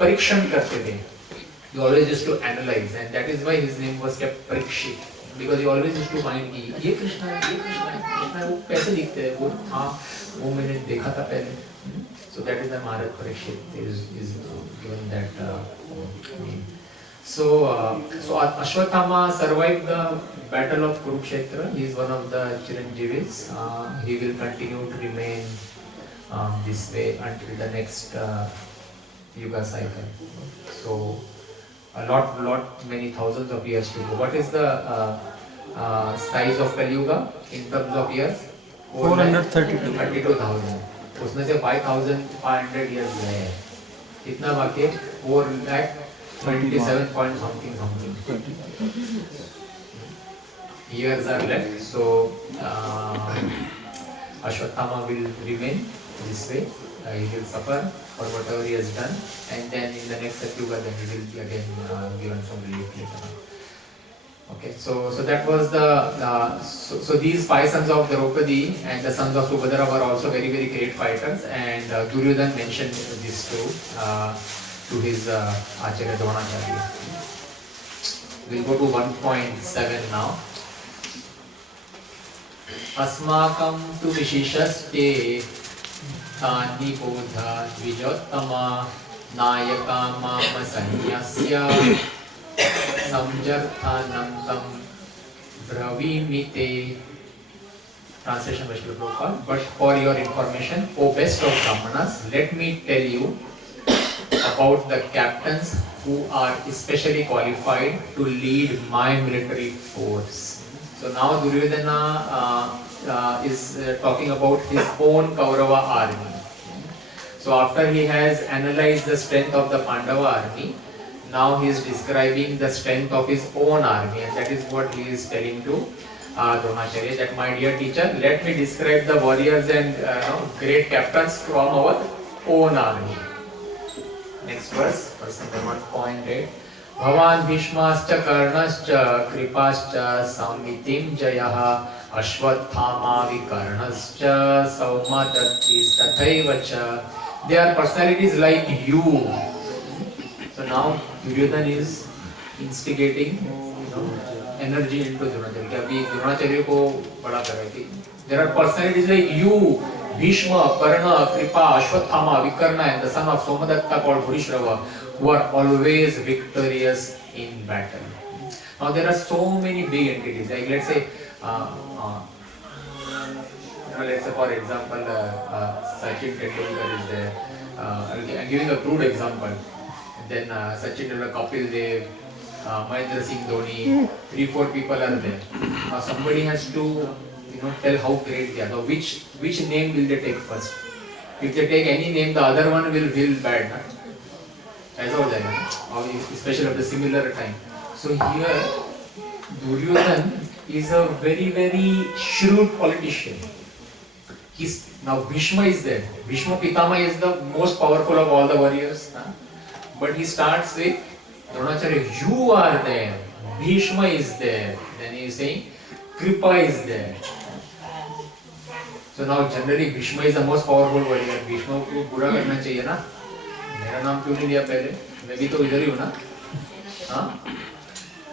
परीक्षण करते थे. He always used to analyze, and that is why his name was kept Parikshit, because he always used to find कि ये कृष्ण है, ये कृष्ण है, कृष्ण है, वो कैसे दिखते हैं, वो हाँ वो मैंने देखा था पहले. So that is why Maharaj Parikshit is given that name. So Ashwatthama survived the battle of Kurukshetra. He is one of the Chiranjeevis. He will continue to remain this way until the next Yuga cycle. So many thousands of years to go. What is the size of Kali Yuga in terms of years? 32,000. उसमें से 5,500 years गए हैं. कितना बाकी है? 4,27 point something. Years are left. So Ashwatthama will remain this way. He will suffer for whatever he has done, and then in the next Satyuga, then he will be again given some relief later. Okay, so that was the so these 5 sons of Draupadi and the sons of Subhadra were also very, very great fighters, and Duryodhana mentioned this to his Acharya Dronacharya. We'll go to 1.7 now. Asmakam tu visheshaste Tani bodha dvijottama Nayaka mama sanyasya Samjarthanantam Bravimite. Translation by Srila Prabhupada. But for your information, O best of Brahmanas, let me tell you about the captains who are especially qualified to lead my military force. So now Duryodhana is talking about his own Kaurava army. So after he has analyzed the strength of the Pandava army, now he is describing the strength of his own army, and that is what he is telling to Dronacharya, that my dear teacher, let me describe the warriors and great captains from our own army. Next verse, verse number 1.8. Bhavan Bhishmascha Karnascha Kripascha Samitim Jayah Ashwathama Vikarnascha Saumatatis Tathaivacha. They are personalities like you. So now Duryodhan is instigating energy into Dronacharya. अभी द्रोणाचार्य को बड़ा कर रहा है कि there are personalities like you, Bhishma, Karna, Kripa, Ashwathama, Vikarna, and the son of Somadatta called Bhurishrava, who are always victorious in battle. Now there are so many big entities. Like let's say, let's say for example, Sachin Tendulkar is there. I'm giving a crude example. Then Sachin Tendulkar, Kapil Dev, Mahendra Singh Dhoni, 3-4 people are there. Now somebody has to tell how great they are. Now which name will they take first? If they take any name, the other one will feel bad. ऐसा हो जाएगा, especially at the similar time. So here, Duryodhan is a very very shrewd politician. Now Bhishma is there. Bhishma Pitama is the most powerful of all the warriors. But he starts with Dronacharya, you are there. Bhishma is there. Then he is saying, Kripa is there. So now generally Bhishma is the most powerful warrior. Bhishma को बुरा करना चाहिए ना? मेरा नाम क्यों नहीं लिया पहले? मैं भी तो इधर ही हूँ ना? हाँ?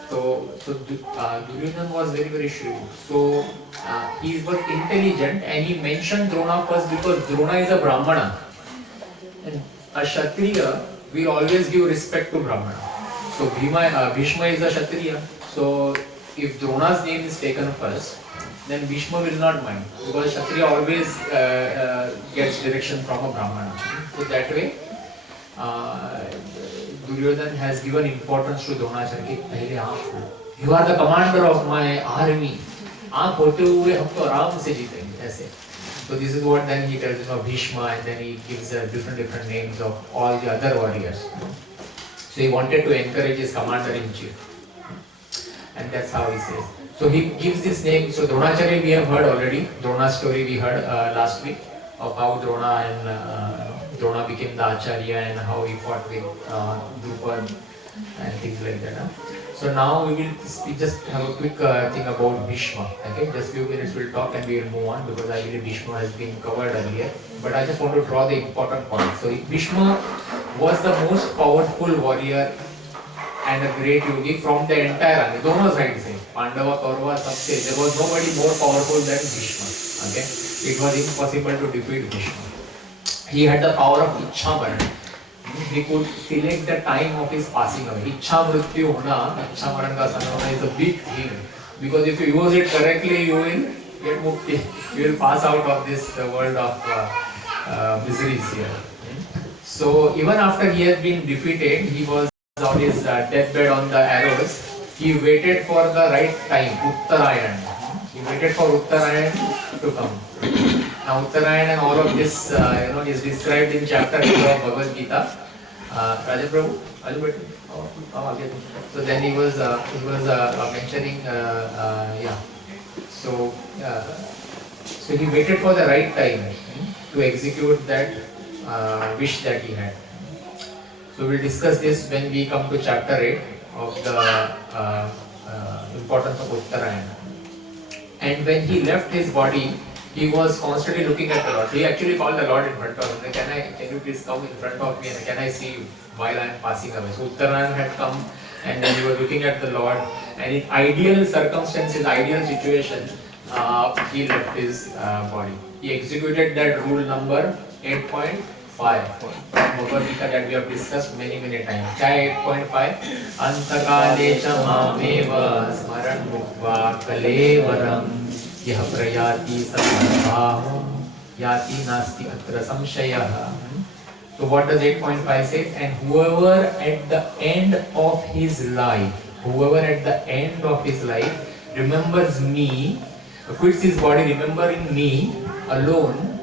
So Duryodhan was very very shrewd. So he was intelligent, and he mentioned Drona first because Drona is a Brahmana. And a Kshatriya will always give respect to Brahmana. So Bhishma is a Kshatriya. So if Drona's name is taken first, then Bhishma will not mind, because Kshatriya always gets direction from a Brahmana. So that way, Duryodhan has given importance to Dronacharya. पहले आप, you are the commander of my army. आप होते हुए हम तो आराम से जीतेंगे ऐसे. So this is what then he tells Bhishma, and then he gives different names of all the other warriors. So he wanted to encourage his commander-in-chief, and that's how he says. So he gives this name. So Dronacharya we have heard already. Drona's story we heard last week of how Drona became the Acharya and how he fought with Drupad and things like that. So now we just have a quick thing about Bhishma. Okay, just few minutes we'll talk and we will move on, because I believe Bhishma has been covered earlier. But I just want to draw the important points. So Bhishma was the most powerful warrior and a great yogi from the entire army. दोनों sides से, Pandava, Kaurava, सबसे. There was nobody more powerful than Bhishma. Okay, it was impossible to defeat Bhishma. He had the power of Ichha Maran. He could select the time of his passing away. Ichha Mrityu hona, Ichha Maran ka samay hona is a big thing. Because if you use it correctly, you will get mukti. You will pass out of this world of miseries here. So even after he had been defeated, he was on his deathbed on the arrows. He waited for the right time, Uttarayan. He waited for Uttarayan to come. Now Uttarayan and all of this is described in chapter 2 of Bhagavad Gita. Rajan Prabhu, so then he was mentioning, So he waited for the right time to execute that wish that he had. So we'll discuss this when we come to chapter 8 of the importance of Uttarayan. And when he left his body, he was constantly looking at the Lord. He actually called the Lord in front of him. Can you please come in front of me, and can I see you while I am passing away? So Uttarayan had come, and then he was looking at the Lord. And in ideal circumstances, ideal situation, he left his body. He executed that rule number 8.5 from Bhagavad Gita that we have discussed many times. Kya 8.5? Antakale cha mameva smaran mukva kalevaram यह प्रयाति सर्वभावं याति नास्ति अत्र संशयः. So what does 8.5 say? And whoever at the end of his life remembers me quits his body, remembering me alone,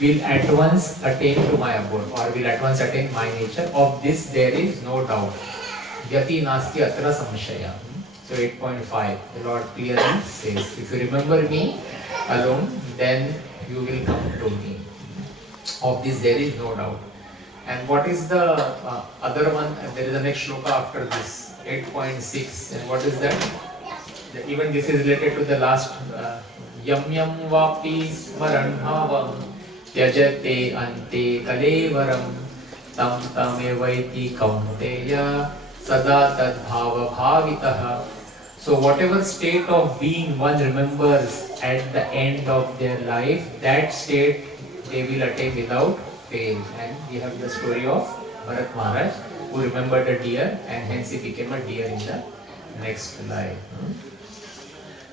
will at once attain to my abode, or will at once attain my nature. Of this there is no doubt. Yati nasti atra samshaya. So 8.5, the Lord clearly says, if you remember me alone, then you will come to me. Of this there is no doubt. And what is the other one? There is a next shloka after this, 8.6. And what is that? Even this is related to the last. Yam yam vapi smaran bhavam tyajate ante kalevaram tam tamevaiti kaunteya sada tad bhava bhavitaha. So whatever state of being one remembers at the end of their life, that state they will attain without fail. And we have the story of Bharat Maharaj, who remembered a deer and hence he became a deer in the next life.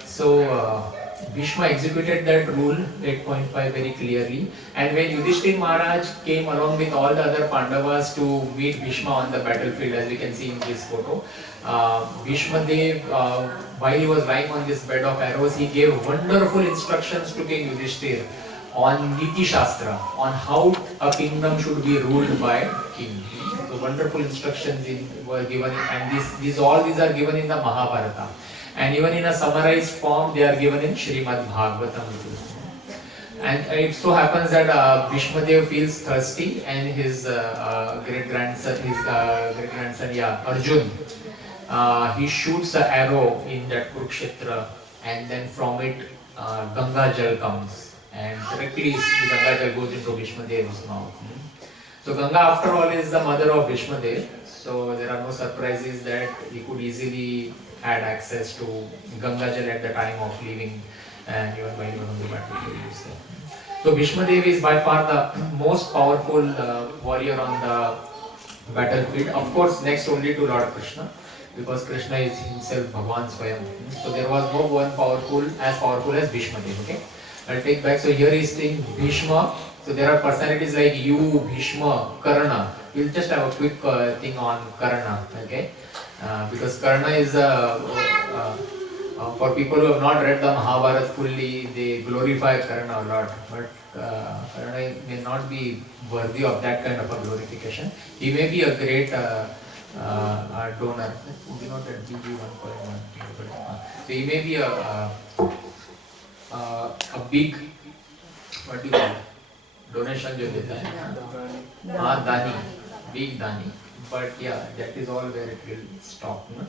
So Bhishma executed that rule 8.5 very clearly, and when Yudhishthira Maharaj came along with all the other Pandavas to meet Bhishma on the battlefield, as we can see in this photo, Bhishma Dev, while he was lying on this bed of arrows, he gave wonderful instructions to King Yudhishthira on Niti Shastra, on how a kingdom should be ruled by king. So wonderful instructions were given, and all these are given in the Mahabharata. And even in a summarized form, they are given in Srimad Bhagavatam. And it so happens that Bhishma Dev feels thirsty, and his great grandson, Arjun, he shoots an arrow in that Kurukshetra, and then from it Ganga Jal comes, and directly the Ganga Jal goes into Bhishma Dev's mouth. So Ganga, after all, is the mother of Bhishma Dev, so there are no surprises that he could easily had access to Ganga Jal at the time of leaving, and even while he was on the battlefield. So Bhishma Dev is by far the most powerful warrior on the battlefield. Of course, next only to Lord Krishna, because Krishna is himself Bhagwan Swayam. So there was no one as powerful as Bhishma Dev. Okay, I'll take back. So here is saying Bhishma. So there are personalities like you, Bhishma, Karna. We'll just have a quick thing on Karna. Okay. Because Karna is for people who have not read the Mahabharata fully, they glorify Karna a lot, but Karna may not be worthy of that kind of a glorification. He may be a great donor. You know that GG 1.1. So he may be a big, what do you call it? Donation जो देता है, हाँ दानी, big dani. But yeah, that is all where it will stop. No?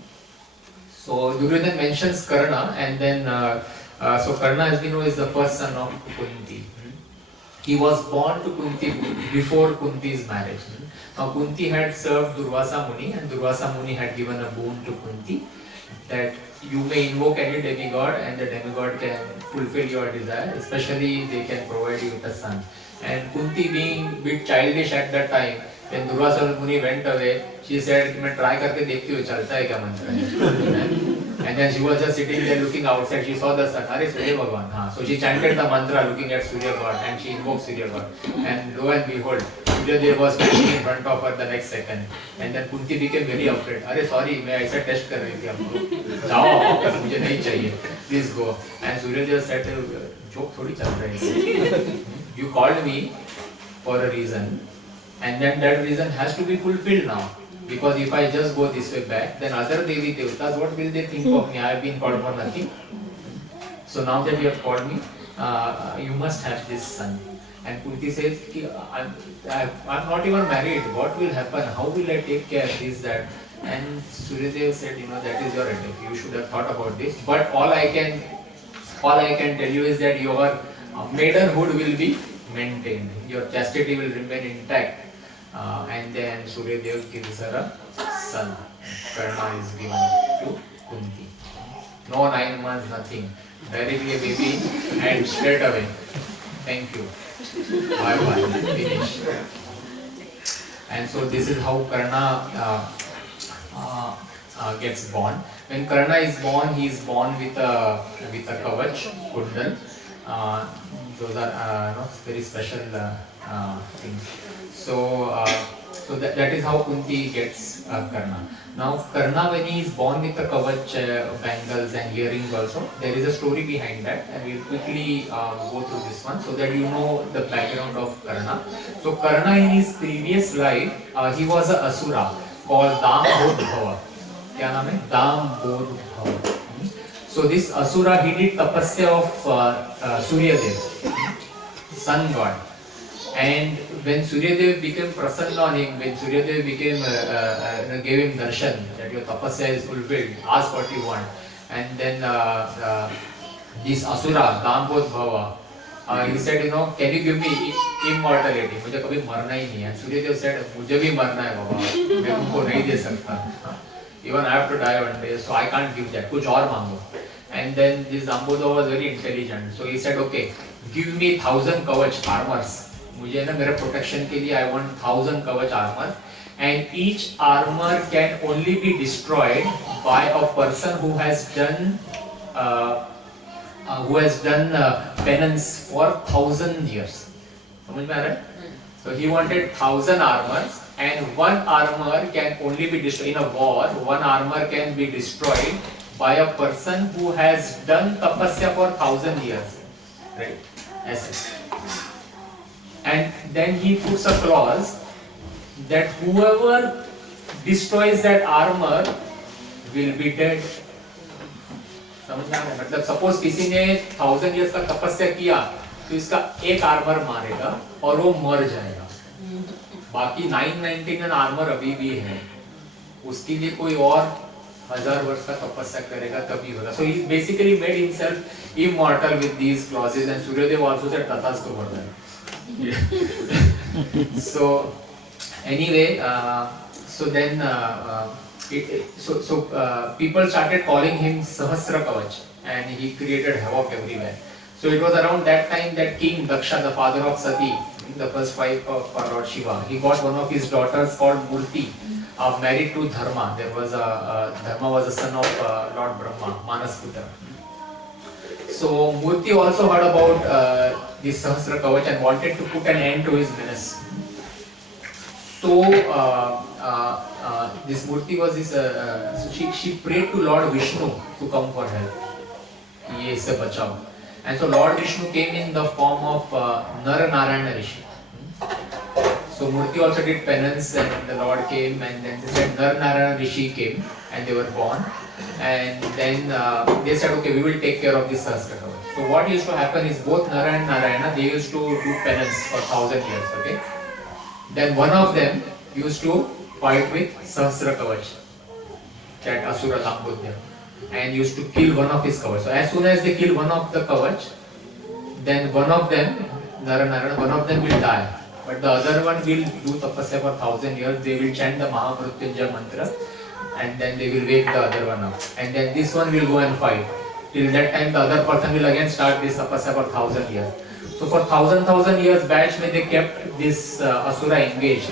So Duryodhana mentions Karna, and then so Karna, as we know, is the first son of Kunti. He was born to Kunti before Kunti's marriage. Now Kunti had served Durvasa Muni, and Durvasa Muni had given a boon to Kunti that you may invoke any demigod, and the demigod can fulfill your desire. Especially they can provide you with a son. And Kunti, being a bit childish at that time, when Durvasa Muni went away, she said, "मैं try करके देखती हूँ चलता है क्या मंत्र." And then she was just sitting there looking outside. She saw the sun. अरे सूर्य भगवान, हाँ. So she chanted the mantra, looking at Surya God, and she invoked Surya God. And lo and behold, Surya Dev was standing in front of her the next second. And then Kunti became very afraid. अरे sorry, मैं ऐसा test कर रही थी आपको. जाओ वापस, मुझे नहीं चाहिए. Please go. And Surya Dev said, joke थोड़ी चल रही है. You called me for a reason. And then that reason has to be fulfilled now. Because if I just go this way back, then other Devi Devatas, what will they think of me? I have been called for nothing. So now that you have called me, you must have this son. And Kunti says, I'm not even married. What will happen? How will I take care of this, that? And Suryadev said, that is your headache. You should have thought about this. But all I can tell you is that your maidenhood will be maintained. Your chastity will remain intact. And then Suryadev gives her a son. Karna is given to Kunti. No 9 months, nothing. Directly a baby and straight away. Thank you. Bye bye. Finish. And so this is how Karna gets born. When Karna is born, he is born with a kavach, kundal. Those are very special things. So So that is how Kunti gets Karna. Now Karna, when he is born with the kavach, bangles and earrings also, there is a story behind that, and we'll quickly go through this one so that you know the background of Karna. So Karna, in his previous life, he was a asura called Dambodhava. क्या नाम है? Dambodhava. So this asura, he did tapasya of Surya Dev, sun god. And when Surya Dev became prasanna on him, when Surya Dev became gave him darshan that your tapasya is fulfilled, ask what you want. And then this asura, Dambodhava, he said, you know, can you give me immortality? मुझे कभी मरना ही नहीं है. Surya Dev said, मुझे भी मरना है बाबा, मैं तुमको नहीं दे सकता. Even I have to die one day, so I can't give that. कुछ और मांगो. And then this Dambodhava was very intelligent, so he said, okay, give me 1,000 kavach armors. मुझे ना मेरे protection के लिए I want 1,000 kavach armors, and each armor can only be destroyed by a person who has done penance for 1,000 years. समझ में आ रहा है? So he wanted 1,000 armors, and one armor can only be destroyed in a war. One armor can be destroyed by a person who has done tapasya for 1,000 years, right? Yes. And then he puts a clause that whoever destroys that armor will be dead. समझ में आ रहा है? मतलब suppose किसी ने 1,000 years का तपस्या किया, तो इसका एक आर्मर मारेगा और वो मर जाएगा. बाकी 999 आर्मर अभी भी है, उसके लिए कोई और 1,000 वर्ष का तपस्या करेगा तभी होगा. So he basically made himself immortal with these clauses, and Suryadev also said Tathastu Vardhana. So anyway, so then people started calling him Sahasra Kavach, and he created havoc everywhere. So it was around that time that King Daksha, the father of Sati, the first wife of Lord Shiva, he got one of his daughters called Murti, married to Dharma. There was Dharma was a son of Lord Brahma, Manasputra. So Murti also heard about this Sahasra Kavach and wanted to put an end to his menace. So this Murti was this. So she prayed to Lord Vishnu to come for help. Ye se bachao. And so Lord Vishnu came in the form of Naranarayana Rishi. So Murti also did penance, and the Lord came, and then they said Naranarayana Rishi came, and they were born. And then they said, okay, we will take care of this Sahasra Kavach. So what used to happen is both Nara and Narayana, they used to do penance for 1,000 years, okay? Then one of them used to fight with Sahasra Kavach, that Asura Dambodhava, and used to kill one of his Kavach. So as soon as they kill one of the Kavach, then one of them, Narayana, one of them will die. But the other one will do tapasya for 1,000 years, they will chant the Mahamrutyunjaya mantra, and then they will wake the other one up. And then this one will go and fight. Till that time the other person will again start this tapasya for 1,000 years. So for 1,000 years batch mein they kept this Asura engaged.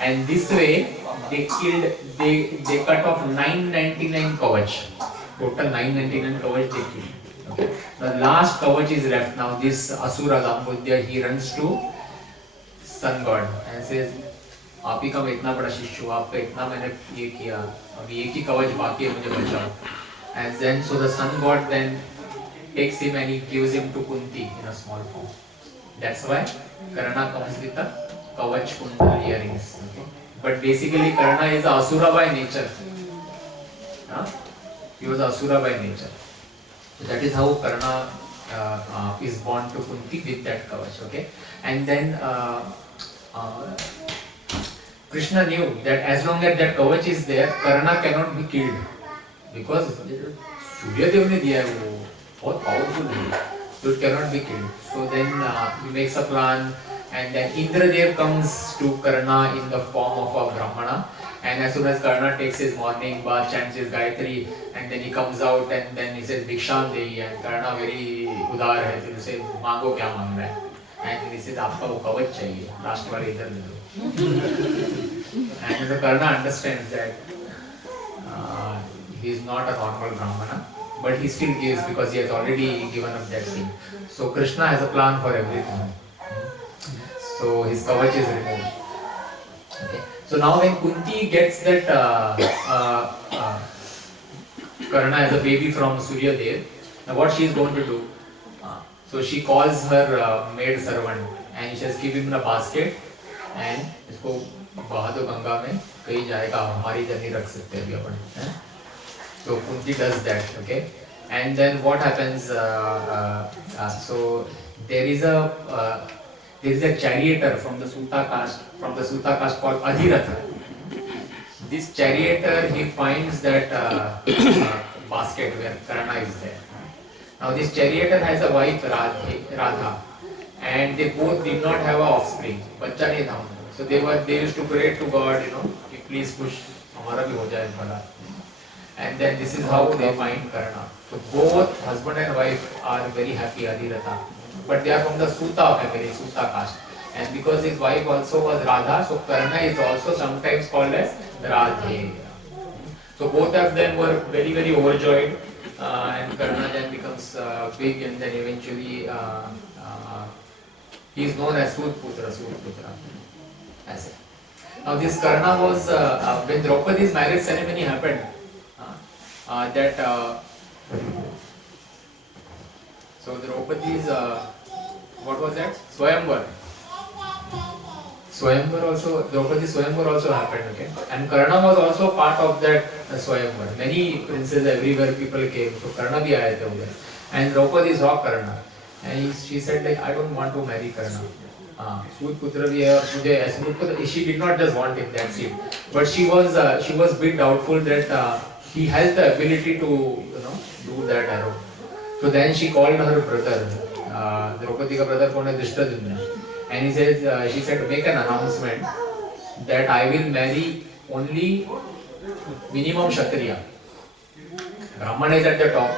And this way they killed, they cut off 999 Kavach. Total 999 Kavach they killed. Okay. The last Kavach is left now. This Asura Dambodhava, he runs to sun god and says, आप ही का मैं इतना बड़ा शिष्य हूँ, आप पे इतना मैंने ये किया, अभी एक ही कवच बाकी है, मुझे बचाओ. And then so the sun god then takes him and he gives him to Kunti in a small form. That's why Karna comes with the kavach kundal earrings. Okay? But basically Karna is a asura by nature. He was asura by nature. So that is how Karna is born to Kunti with that kavach. Okay? And then Krishna knew that as long as that kavach is there, Karna cannot be killed, because Surya Dev ने दिया है वो बहुत powerful है, so it cannot be killed. So then he makes a plan, and then Indradev comes to Karna in the form of a Brahmana, and as soon as Karna takes his morning bath, chants his Gayatri, and then he comes out and then he says Bhiksham Dehi, and Karna very udar है, तो उसे मांगो क्या मांगना है, and he says आपका वो कवच चाहिए, लास्ट वाले इधर ले लो. And so Karna understands that he is not a normal Brahmana, but he still gives because he has already given up that thing. So Krishna has a plan for everything. So his kavach is removed. Okay. So now when Kunti gets that Karna as a baby from Surya Dev, now what she is going to do? So she calls her maid servant and she says, give him a basket and इसको बहा दो गंगा में, कहीं जाएगा, हमारी journey रख सकते हैं अभी अपन. So Kunti does that, okay. And then what happens? So there is a charioteer from the Suta caste called Adhiratha. This charioteer, he finds that basket where Karna is there. Now this charioteer has a wife Radha, and they both did not have an offspring. बच्चा नहीं था उनको. So they used to pray to God, कि please push हमारा भी हो जाए भला. And then this is how they find Karna. So both husband and wife are very happy, Adhiratha. But they are from the Suta family, Suta caste. And because his wife also was Radha, so Karna is also sometimes called as Radhe. So both of them were very, very overjoyed. And Karna then becomes big, and then eventually he is known as Sudputra. As it. Now this Karna was, when Draupadi's marriage ceremony happened, so Draupadi's, what was that? Swayamvar also, Draupadi's Swayamvar also happened, okay? And Karna was also part of that Swayamvar. Many princes everywhere people came, so Karna bhi aaye the udhar. And Draupadi saw Karna, and she said like, I don't want to marry Karna. Sudputra bhi hai aur mujhe aise Sudputra, she did not just want it, that's it. But she was a bit doubtful that he has the ability to, do that arrow. So then she called her brother, Draupadi ka brother called Drishtadumna, and she said, make an announcement that I will marry only minimum Kshatriya. Brahmana is at the top,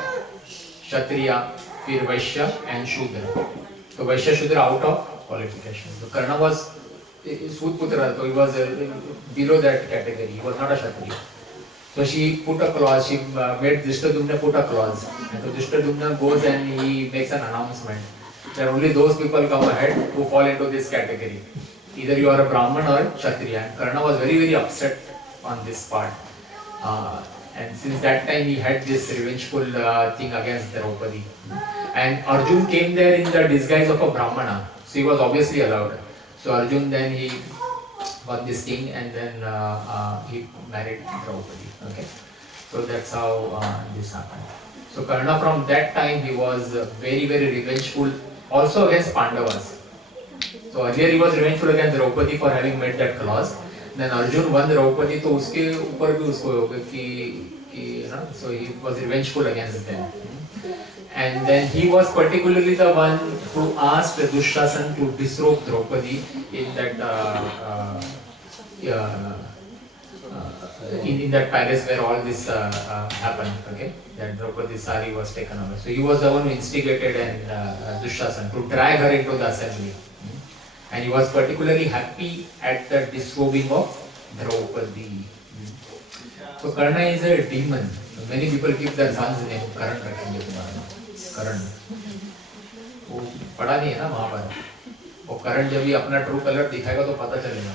Kshatriya, फिर Vaishya and Shudra. So Vaishya Shudra out of qualification. So Karna was Sudputra, so he was below that category. He was not a Kshatriya. So she put a clause, she made Drishtadumna put a clause. And so Drishtadumna goes and he makes an announcement that only those people come ahead who fall into this category. Either you are a Brahman or Kshatriya. And Karna was very, very upset on this part. And since that time he had this revengeful thing against Draupadi. And Arjun came there in the disguise of a Brahmana. So he was obviously allowed. So Arjun then he got this king and then he married Draupadi. Okay, so that's how this happened. So Karna from that time he was very, very revengeful also against Pandavas. So earlier he was revengeful against Draupadi for having made that clause. Then Arjun won Draupadi, तो उसके ऊपर भी उसको हो गया कि so he was revengeful against them. And then he was particularly the one who asked Dushasana to disrobe Draupadi in that in that palace where all this happened. Okay, that Draupadi's sari was taken away. So he was the one who instigated and Dushasana to drag her into the assembly. And he was particularly happy at the disrobing of Draupadi. So Karna is a demon. Many people keep their son's name Karan रखेंगे तुम्हारा. Karan. वो पढ़ा नहीं है ना महाभारत. वो करण जब भी अपना ट्रू कलर दिखाएगा तो पता चलेगा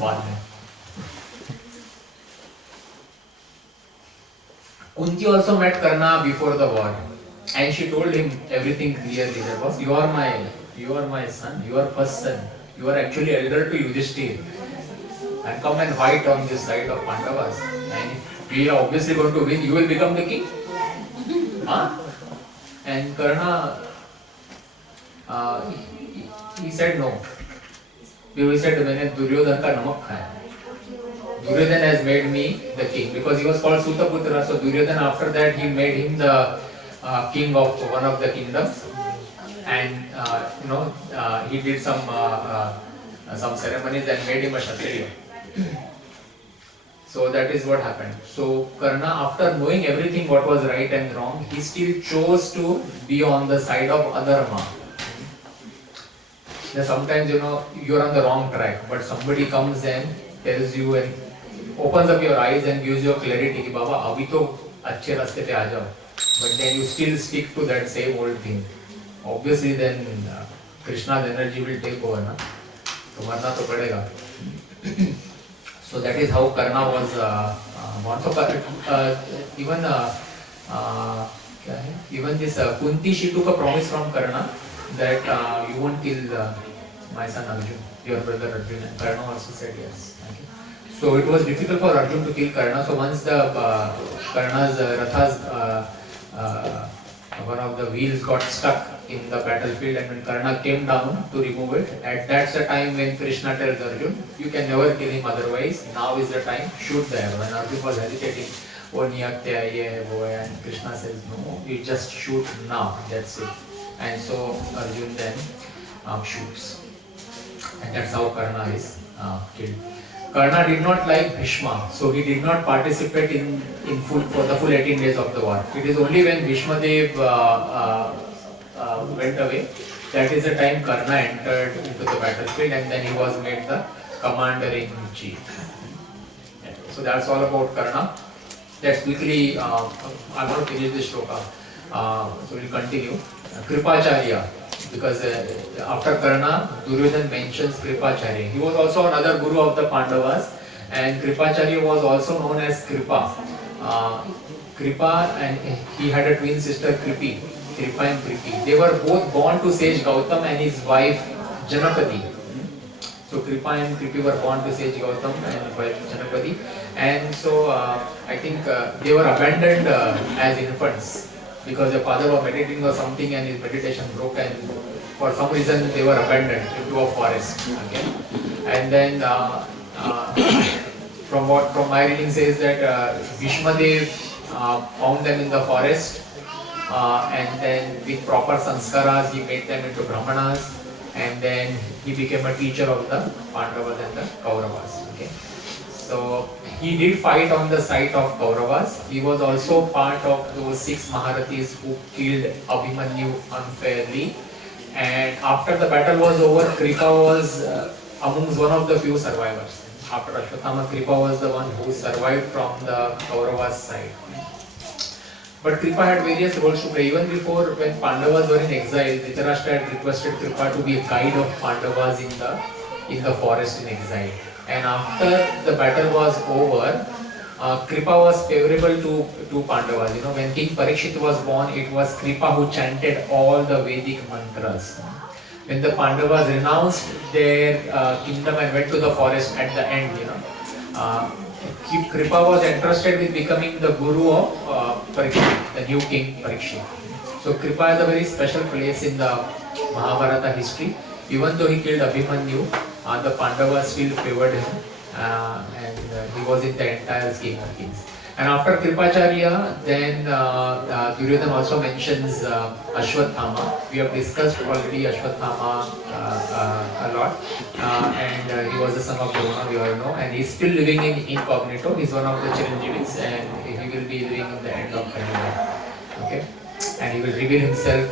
बाद में. Kunti also met Karna before the war, and she told him everything clearly. That was, you are my son, you are first son, you are actually elder to Yudhishthir, and come and fight on this side of Pandavas. And if we are obviously going to win, you will become the king. And Karna, he said no. He said, मैंने दुर्योधन का नमक खाया. Duryodhan has made me the king because he was called Sutaputra. So Duryodhan, after that, he made him the king of one of the kingdoms, and he did some ceremonies and made him a Kshatriya. So that is what happened. So Karna, after knowing everything what was right and wrong, he still chose to be on the side of Adharma. Sometimes you are on the wrong track, but somebody comes and tells you and opens up your eyes and gives you a clarity कि बाबा अभी तो अच्छे रास्ते पे आ जाओ, but then you still stick to that same old thing. Obviously then Krishna's energy will take over ना, तो मरना तो पड़ेगा. So that is how Karna was born. So even this Kunti, she took a promise from Karna that you won't kill my son Arjun, your brother Arjun, and Karna also said yes. Okay. So it was difficult for Arjun to kill Karna. So once the Karna's Ratha's one of the wheels got stuck in the battlefield, and when Karna came down to remove it, that's the time when Krishna tells Arjun, you can never kill him otherwise, now is the time, shoot the arrow. And Arjun was hesitating, oh Niyakya, ye wo hai, and Krishna says, no, you just shoot now, that's it. And so Arjun then shoots. And that's how Karna is killed. Karna did not like Bhishma, so he did not participate in full for the full 18 days of the war. It is only when Bhishma Dev went away, that is the time Karna entered into the battlefield, and then he was made the commander-in-chief. So that's all about Karna. Let's quickly, I'm going to finish this shloka, so we'll continue. Kripacharya, because after Karna, Duryodhana mentions Kripacharya. He was also another guru of the Pandavas, and Kripacharya was also known as Kripa. Kripa, and he had a twin sister Kripi, Kripa and Kripi. They were both born to sage Gautam and his wife Janapati. So Kripa and Kripi were born to sage Gautam and his wife Janapati. And so I think they were abandoned as infants, because their father was meditating or something and his meditation broke, and for some reason they were abandoned into a forest. Okay? And then from my reading says that Bhishma Dev found them in the forest, and then with proper sanskaras he made them into brahmanas, and then he became a teacher of the Pandavas and the Kauravas. Okay? So he did fight on the side of Kauravas. He was also part of those 6 Maharathis who killed Abhimanyu unfairly. And after the battle was over, Kripa was amongst one of the few survivors. After Ashwatthama, Kripa was the one who survived from the Kauravas side. But Kripa had various roles to play. Even before, when Pandavas were in exile, Dhritarashtra had requested Kripa to be a guide of Pandavas in the forest in exile. And after the battle was over, Kripa was favorable to Pandavas. You know, when King Parikshit was born, it was Kripa who chanted all the Vedic mantras. When the Pandavas renounced their kingdom and went to the forest at the end, Kripa was entrusted with becoming the guru of Parikshit, the new king Parikshit. So Kripa has a very special place in the Mahabharata history. Even though he killed Abhimanyu, the Pandavas still favored him, and he was in the entire scheme of kings. And after Kripacharya, then Duryodhana also mentions Ashwatthama. We have discussed already Ashwatthama a lot, and he was the son of Drona, we all know, and he is still living in incognito. He is one of the Chiranjeevis, and he will be living in the end of Kali. Okay, and he will reveal himself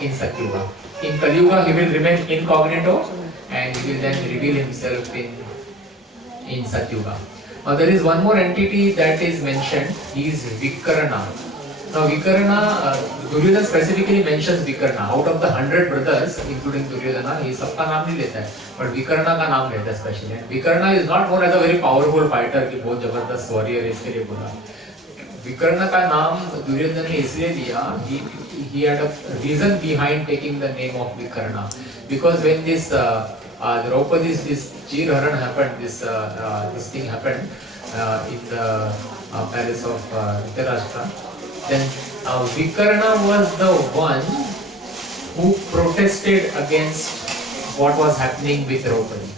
in Satyuga. In Kali Yuga, he will remain incognito, and he will then reveal himself in Satyuga. Now there is one more entity that is mentioned. He is Vikarna. Now Vikarna, Duryodhana specifically mentions Vikarna. Out of the 100 brothers, including Duryodhana, he सबका नाम नहीं लेता है, but Vikarna का नाम लेता है specially. And Vikarna is not known as a very powerful fighter कि बहुत जबरदस्त warrior है इसके लिए बोला. Vikarna का नाम दुर्योधन ने इसलिए लिया. He had a reason behind taking the name of Vikarna, because when this Draupadi's this Chirharan happened, this thing happened in the palace of Dhritarashtra, then Vikarna was the one who protested against what was happening with Draupadi.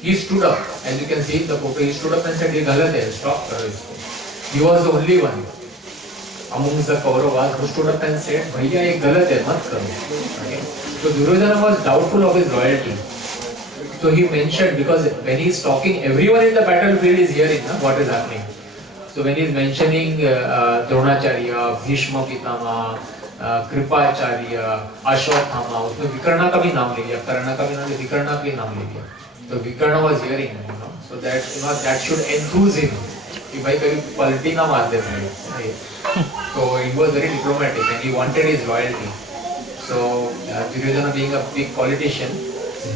He stood up, as you can see in the photo, he stood up and said, "ये गलत है, stop करो इसको." He was the only one amongst the Kauravas who stood up and said, "भैया ये गलत है, मत करो." Okay? So Duryodhana was doubtful of his loyalty. So he mentioned, because when he is talking, everyone in the battlefield is hearing what is happening. So when he is mentioning Dronacharya, Bhishma Pitama, Kripacharya, Ashwatthama, उसमें विकर्णा का भी नाम ले लिया, कर्णा का भी नाम ले, विकर्णा का भी नाम ले लिया. So Vikarna was hearing, so that that should enthuse him. कि भाई कभी पलटी ना मार दे सही. So he was very diplomatic and he wanted his loyalty. So Duryodhana being a big politician,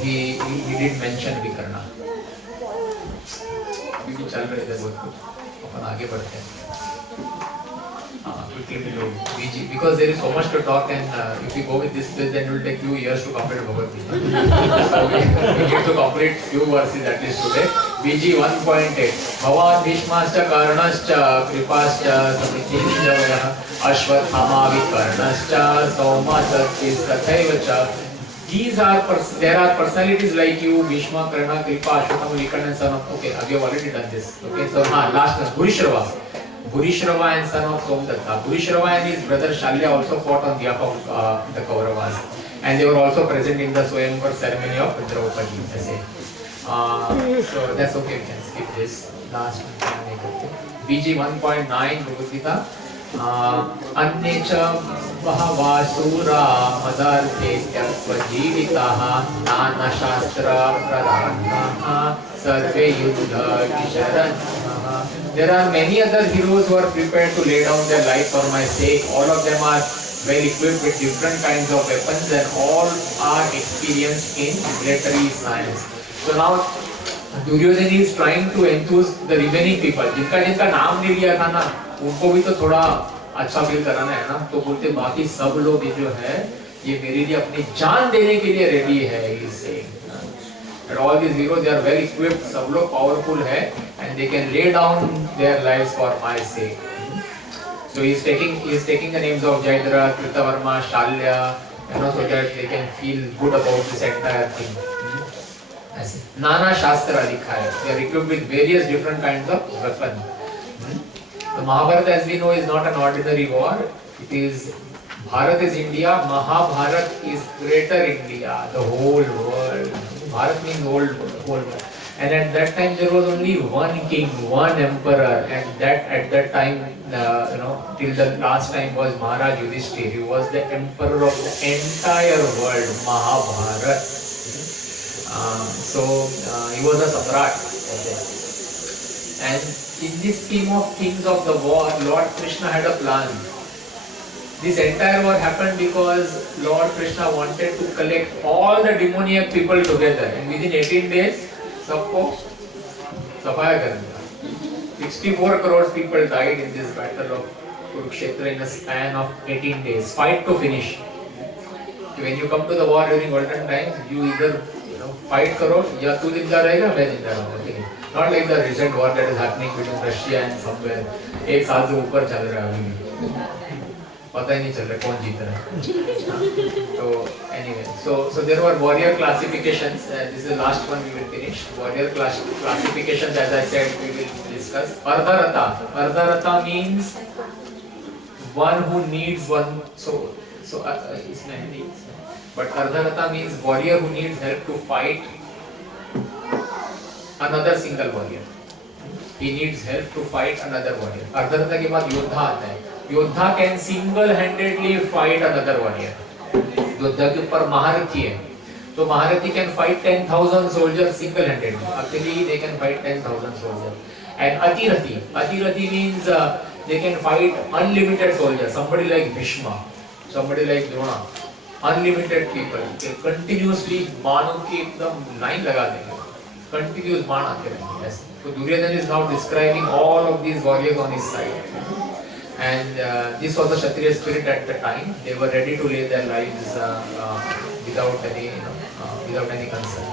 he did mention Vikarna. चल रहे थे बहुत कुछ, अपन आगे बढ़ते हैं. Quickly below BG, because there is so much to talk, and if we go with this pace, then it will take few years to complete Bhagavad Gita. So we need to complete few verses at least today. BG 1.8. Bhavan Bhishmascha Karnascha Kripascha Samitinja Ashwathama Vikarnascha Sauma Satis Tathaivacha. There are personalities like you, Bhishma, Karna, Kripa, Ashwathama, Vikarna, and son of. Okay, we have already done this. Okay, so last one, Bhurishrava. Bhurishrava and son of Somdatta. Bhurishrava and his brother Shalya also fought on behalf of the Kauravas, and they were also present in the Swayamvar ceremony of Draupadi. So that's okay, we can skip this. Last one. BG 1.9 Bhagavad Gita. Annecha Mahavasura Madarthe Tyakvajivitaha Nana Shastra Pradhanaha Sarve Yuddha Kisharanaha. There are many other heroes who are prepared to lay down their life for my sake. All of them are well equipped with different kinds of weapons, and all are experienced in military science. So now Duryodhana is trying to enthuse the remaining people. जिनका नाम नहीं लिया था ना, उनको भी तो थोड़ा अच्छा फील कराना है ना. तो बोलते बाकी सब लोग ये जो है ये मेरे लिए अपनी जान देने के लिए रेडी है. इससे and all these heroes, they are well equipped, सब लोग powerful है, and they can lay down their lives for my sake. So he is taking the names of Jayadratha, Kritavarma, Shalya, so that they can feel good about this entire thing. ऐसे नाना शास्त्र लिखा है. They are equipped with various different kinds of weapons. The Mahabharata, as we know, is not an ordinary war. It is Bharat is India, Mahabharat is greater India, the whole world. Bharat means whole world. And at that time there was only one king, one emperor, and that at that time, till the last time was Maharaj Yudhishthir. He was the emperor of the entire world, Mahabharat. He was a samrat. And in this scheme of things of the war, Lord Krishna had a plan. This entire war happened because Lord Krishna wanted to collect all the demoniac people together, and within 18 days, सबको सफाया कर दिया. 64 crore people died in this battle of Kurukshetra in a span of 18 days. Fight to finish. When you come to the war during olden times, you either fight करो या तू जिंदा रहेगा मैं जिंदा रहूँगा. Not like the recent war that is happening between Russia and somewhere. एक साल से ऊपर चल रहा है अभी. पता ही नहीं चल रहा कौन जीत रहा है. So anyway, so there were warrior classifications. This is the last one we will finish. Warrior classifications, as I said, we will discuss. Ardharata means one who needs one. इसमें नहीं. But Ardharata means warrior who needs help to fight another single warrior. He needs help to fight another warrior. Ardharata के बाद योद्धा आता है. योद्धा can single-handedly fight another warrior. योद्धा के ऊपर महारथी है. So महारथी can fight 10,000 soldiers single-handedly. Actually, they can fight 10,000 soldiers. And Atirathi means they can fight unlimited soldiers. Somebody like Bhishma, somebody like Drona. Unlimited people. They continuously बाणों की एकदम line लगा देंगे. Continuous बाण आते रहेंगे. Yes. So Duryodhana is now describing all of these warriors on his side. And this was the Kshatriya spirit at the time. They were ready to lay their lives without any concern.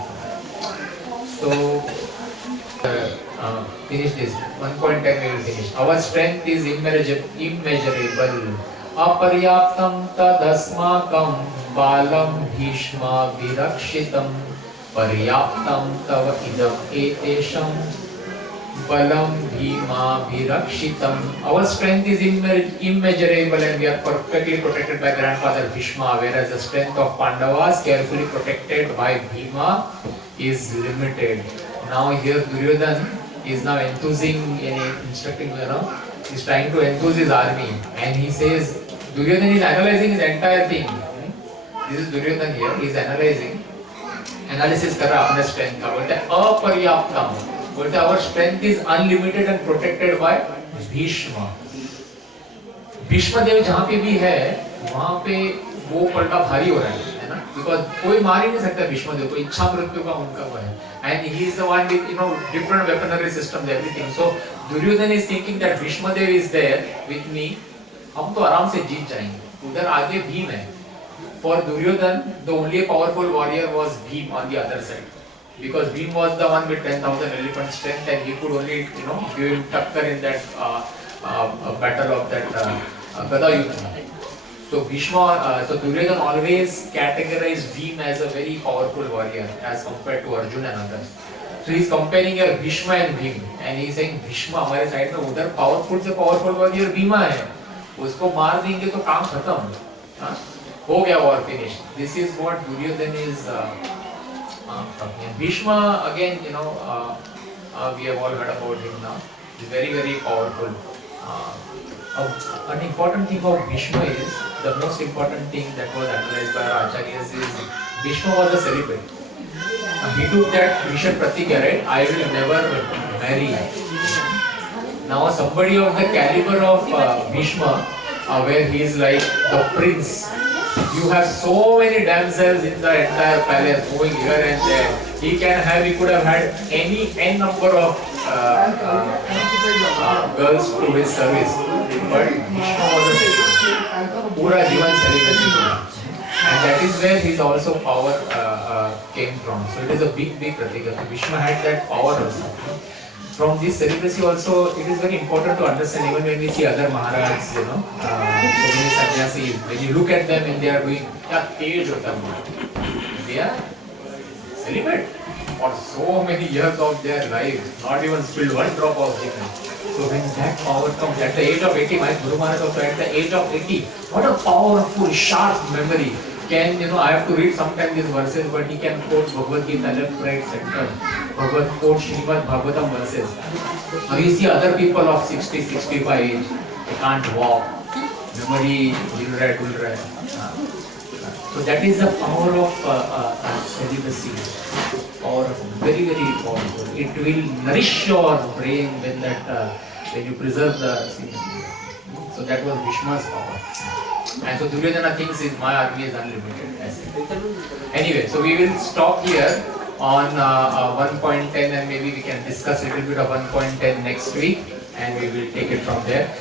So finish this. 1.10 we will finish. Our strength is immeasurable. Aparyaptam tadasmakam balam bhishma virakshitam paryaptam tava idam etesham balam bhima virakshitam. Our strength is immeasurable, and we are perfectly protected by grandfather Bhishma, whereas the strength of Pandavas, carefully protected by Bhima, is limited. Now here Duryodhana is now instructing, he's trying to enthuse his army, and he says, Duryodhana is analyzing his entire thing. This is Duryodhana here, he is analysis कर रहा है अपने strength का. बोलते हैं अपर्याप्तम. बोलते हैं our strength is unlimited and protected by Bhishma. Bhishma देव जहाँ पे भी है वहाँ पे वो पलटा भारी हो रहा है ना. because कोई मार ही नहीं सकता भीष्मदेव को, इच्छा मृत्यु का उनका वो है, and he is the one with different weaponry systems, everything. So Duryodhana is thinking that Bhishmadev is there with me, हम तो आराम से जीत जाएंगे. उधर आगे भीम है. For Duryodhana, the only powerful warrior was Bhim on the other side, because Bhim was the one with 10,000 elephant strength, and he could only give him takkar in that battle of that Gada Yuddha. So so Duryodhana always categorized Bhim as a very powerful warrior as compared to Arjuna and others. So he is comparing here Bhishma and Bhim, and he is saying Bhishma हमारे side में उधर powerful से powerful warrior Bhima है, उसको मार देंगे तो काम खत्म, हाँ? हो गया war finish. This is what Duryodhana is talking. Bhishma again, we have all heard about him now. He's very, very powerful. An important thing of Bhishma is, the most important thing that was analyzed by our acharyas is, Bhishma was a celebrity. He took that mission pratigya, right? I will never marry. Now somebody of the caliber of Bhishma, where he is like the prince, you have so many damsels in the entire palace moving here and there. He could have had n number of girls to his service, but Bhishma was a celibacy, pura jivan celibacy, and that is where his also power came from. So it is a big pratigya. So Bhishma had that power also. From this celibacy also, it is very important to understand, even when we see other Maharajas, so many sannyasis, when you look at them and they are doing, they are celibate for so many years of their life, not even spilled one drop of semen. So when that power comes at the age of 80, my Guru Maharaj also at the age of 80, what a powerful, sharp memory. I have to read sometimes these verses, but he can quote Bhagavad Gita left, right, center. Quote Srimad Bhagavatam verses. Now you see other people of 60, 65 age, they can't walk. Memory, dul. So that is the power of celibacy. Power of very, very powerful. It will nourish your brain when you preserve the semen. So that was Bhishma's power. And so Duryodhana thinks my army is unlimited. Anyway, so we will stop here on 1.10, and maybe we can discuss a little bit of 1.10 next week, and we will take it from there.